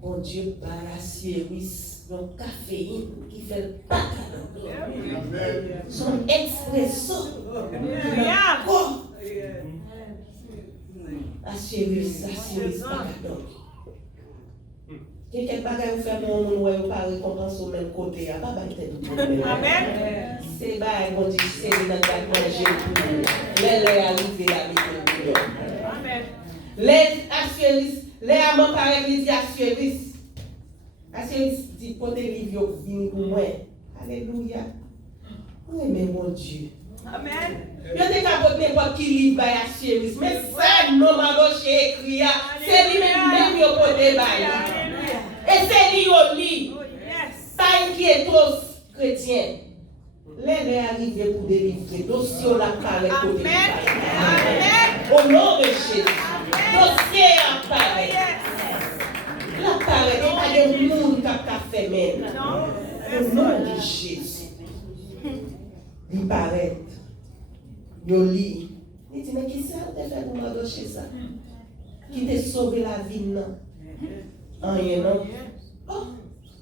bon Dieu, par la service, donc caféine qui fait le pacadon. Son expresso. Assurance, pacadon. Quelqu'un bagaille fait mon monde ou pas récompense au même côté, pas battre tout le monde. Amen. C'est bagaille bon Dieu, c'est dans la manger pour nous. Les arriver la vie. Amen. Les assuristes, les amants par l'église assuristes. Assuristes dit pour des livres venir pour moi. Alléluia. Oui, mais mon Dieu. Amen. Je ne sais pas n'importe qui livre by assuristes, mais ça, non, ma gauche écrit, c'est lui-même qui a porté by. Et c'est lui qui lit. Pas inquiétos chrétiens. Les arrivés pour délivrer, dossier on la parlé côté. Amen. Au nom de Jésus. Dossier apparaît. L'apparaît, il n'y a pas de monde qui a fait même. Au nom de Jésus. Il paraît. Il lit. Il dit, mais qui ça te fait pour m'adocher ça? Qui t'a sauvé la vie, non? Rien, non? Oh,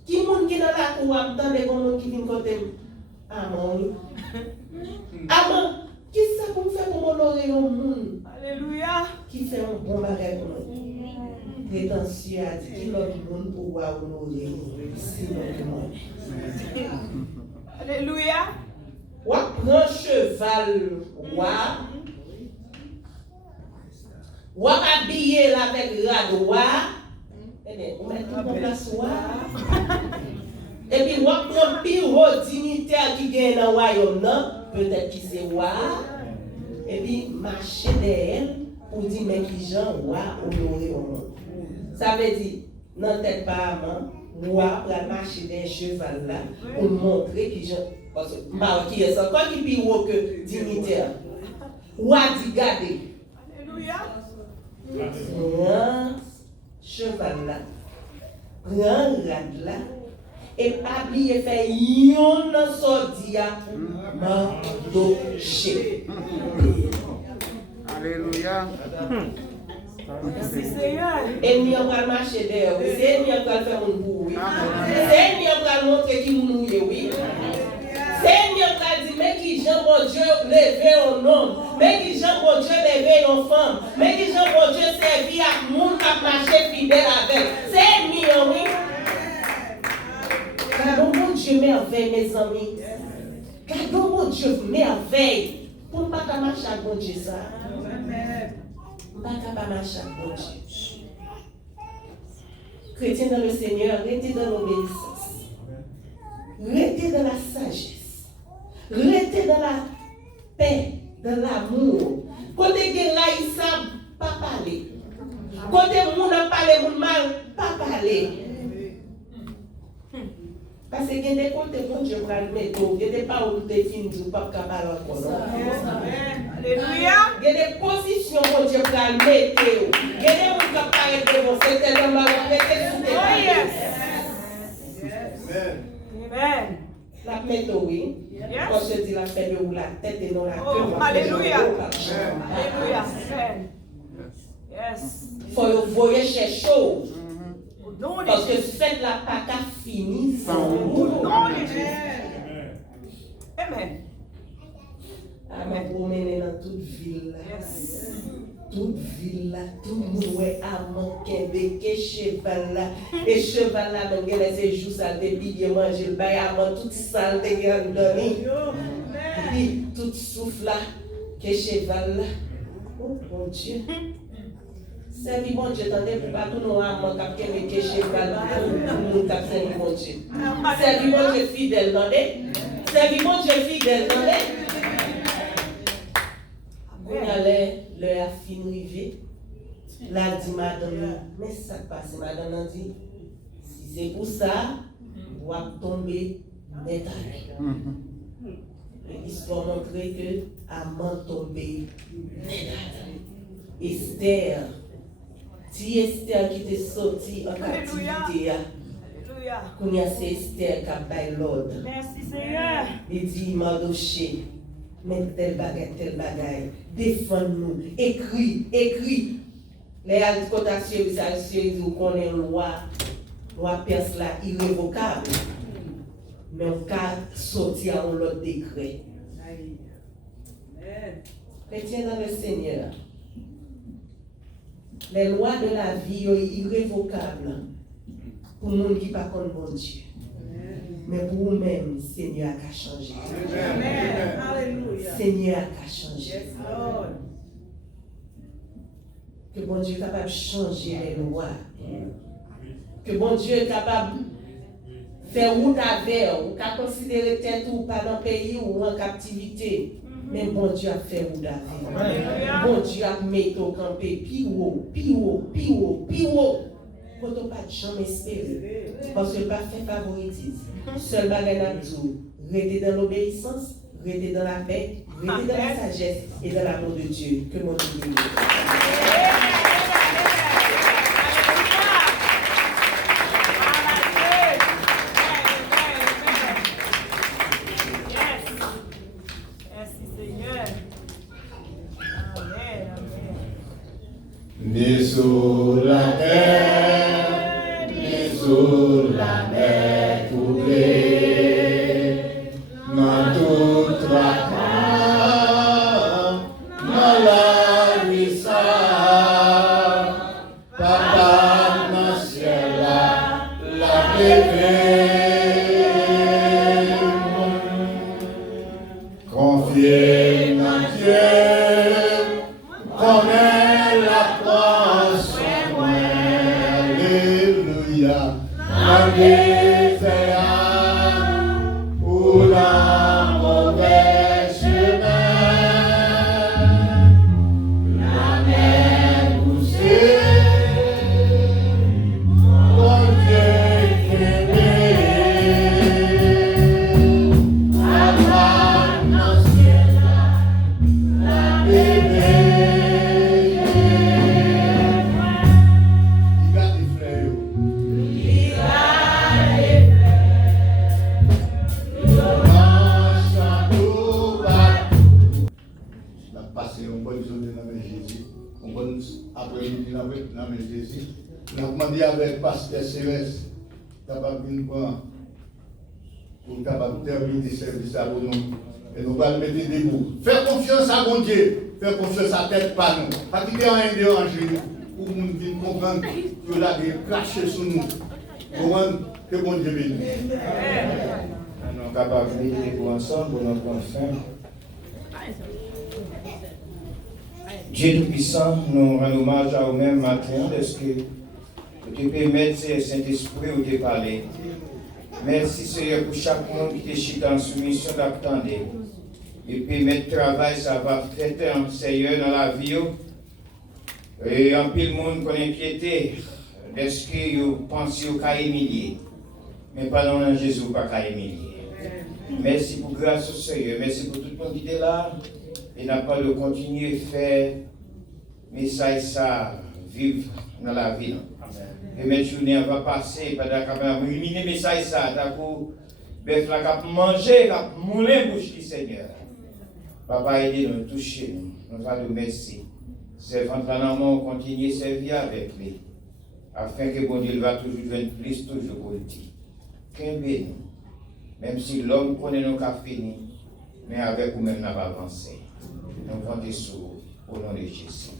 qui monde qui est dans la cour, attendez, bon monde qui vient côté. Amen. Amen. Qu'est-ce que ça pour faire pour honorer le monde? Alléluia. Qui fait un bon bagage pour nous? Prétentieux a dit qu'il y a l'autre monde pour honorer sinon que moi. Alléluia. Ou prend cheval, ou habillé là avec radoua, eh bien, on met tout en place et puis ou prend pire dignitaire qui gagne dans le royaume, peut-être qui c'est roi, et puis marcher derrière pour dire mais qui gens roi honorer au monde. Ça veut dire, non tête pas roi pour marcher derrière cheval là pour montrer qui gens. Parce que qui est ça, quoi qui est plus haut que dignitaire. Ou a dit garder. Alléluia. Prends cheval là, prends rad là, et pas oublier faire yon sordia mardoché. Alléluia. Merci Seigneur. Et nous allons marcher derrière, c'est nous allons faire un bout, oui. C'est nous allons montrer qui nous est, oui. Seigneur t'a dit, mais qui Jean bon Dieu lever un homme, mais qui Jean bon Dieu lever une femme, mais qui Jean bon Dieu servir à monde qui marcher fidèle avec. Seigneur, oui. Gardons mon Dieu merveille, mes amis. Gardons mon Dieu merveille. Pour ne pas marcher avec mon Dieu ça. Pas capable marcher avec mon Dieu. Chrétien dans le Seigneur, restez dans l'obéissance. Restez dans la sagesse. Restez dans la paix, dans l'amour. Côté que là, ils savent pas parler. Côté moun a parlé moun mal, pas parler. Parce que il y a des côtés que Dieu va le mettre, il y a des pas où tu es fini, tu ne peux pas parler encore. Alléluia. Il y a des positions que Dieu va le mettre. Il y a des gens qui parlent devant, c'est tellement mal, mettez sous tes Amen. La méthode, oui. Quand je dis la fête de la tête et non la queue. Alléluia. Alléluia. Yes. Il faut voyer chercher choses. Parce que faites la paca finie sans vous. Amen. Amen. Pour mener dans toute ville. Toute ville là, tout le monde est à manquer de cheval là. Et cheval là, donc les jours ça depuis bien manger le bail avant toute salle de gueule donné. Et puis tout souffle là, que cheval là. Oh mon Dieu. Servi bon Dieu, tendez pour pas tout nous amant cap que cheval pour nous cap servi bon Dieu. Servi bon Dieu fidèle, tendez. Servi bon Dieu fidèle, tendez. On allait leur fin rivé. Là dit madame, mais ça passe, madame a dit, si c'est pour ça, on va tomber net à l'air. L'histoire montre que Amant tombé net à l'air. Esther, si Esther qui était sortie en captivité, qu'on y a c'est Esther qui a baillé l'ordre. Merci Seigneur. Il dit Mardoché, mais tel bagaille, défends-nous, écris. Les cotations, vous connaissez loi perse là irrévocable. Mais on peut sortir à un autre décret. Chrétien dans le Seigneur, les lois de la vie sont irrévocables pour les gens qui ne connaissent pas bon Dieu. Mais pour vous-même, Seigneur a changé. Seigneur a changé. Que bon Dieu est capable de changer les lois. Que bon Dieu est capable de faire route avec, ou qu'à considérer tête ou pas dans le pays ou en captivité. Mais bon Dieu a fait route avec. Bon Dieu a mis au campé, puis haut. Quand on pas jamais espérer. Parce que le pas fait favoritisme. Seul bagage à dire, restez dans l'obéissance, restez dans la paix, restez dans la sagesse et dans l'amour de Dieu. Que mon Dieu bénisse. Ni sur la terre, ni sur la mer troublée, dans toute la désert ou dans mauvais chemin, la mer poussée, mon Dieu aimé, avant dans ce ciel-là, la bébé. Passer une bonne journée dans le Jésus, une bonne après-midi dans le Jésus. Nous avons demandé avec Pasteur Céleste, capable de prendre pour capable de terminer le service à nous. Et nous allons mettre debout. Faire confiance à mon Dieu, faire confiance à tête par nous. Pas qu'il y ait un déranger nous, pour nous venir comprendre que la guerre crache sur nous. Que bon Dieu bénisse. Nous sommes capables de mettre pour ensemble pour notre fin. Dieu Tout-Puissant, nous rendons hommage à vous-même matin parce que vous te permettez, Saint-Esprit, vous te parler. Merci Seigneur pour chaque monde qui te chute en soumission d'attendre. Et permettre le travail, ça va faire Seigneur dans la vie. Et en pile monde qu'on inquiété, est-ce que vous pensez qu'à humilier? Mais pas dans Jésus, pas qu'à humilier. Merci pour grâce au Seigneur, merci pour tout le monde qui est là. Et n'a pas de continuer à faire message ça, vivre dans la vie. Et mes journées va passer, pas d'accord, éliminer message ça, d'accord, bœuf la cap manger, cap mouler bouche du Seigneur. Papa aidez nous, toucher nous, nous allons merci. Servant dans mon continuer à servir avec lui, afin que bon Dieu va toujours venir plus, toujours pour le dire. Qu'un béni, même si l'homme connaît nos cas finis, mais avec vous-même, n'a pas avancé. Nous comptons sur au nom de Jésus.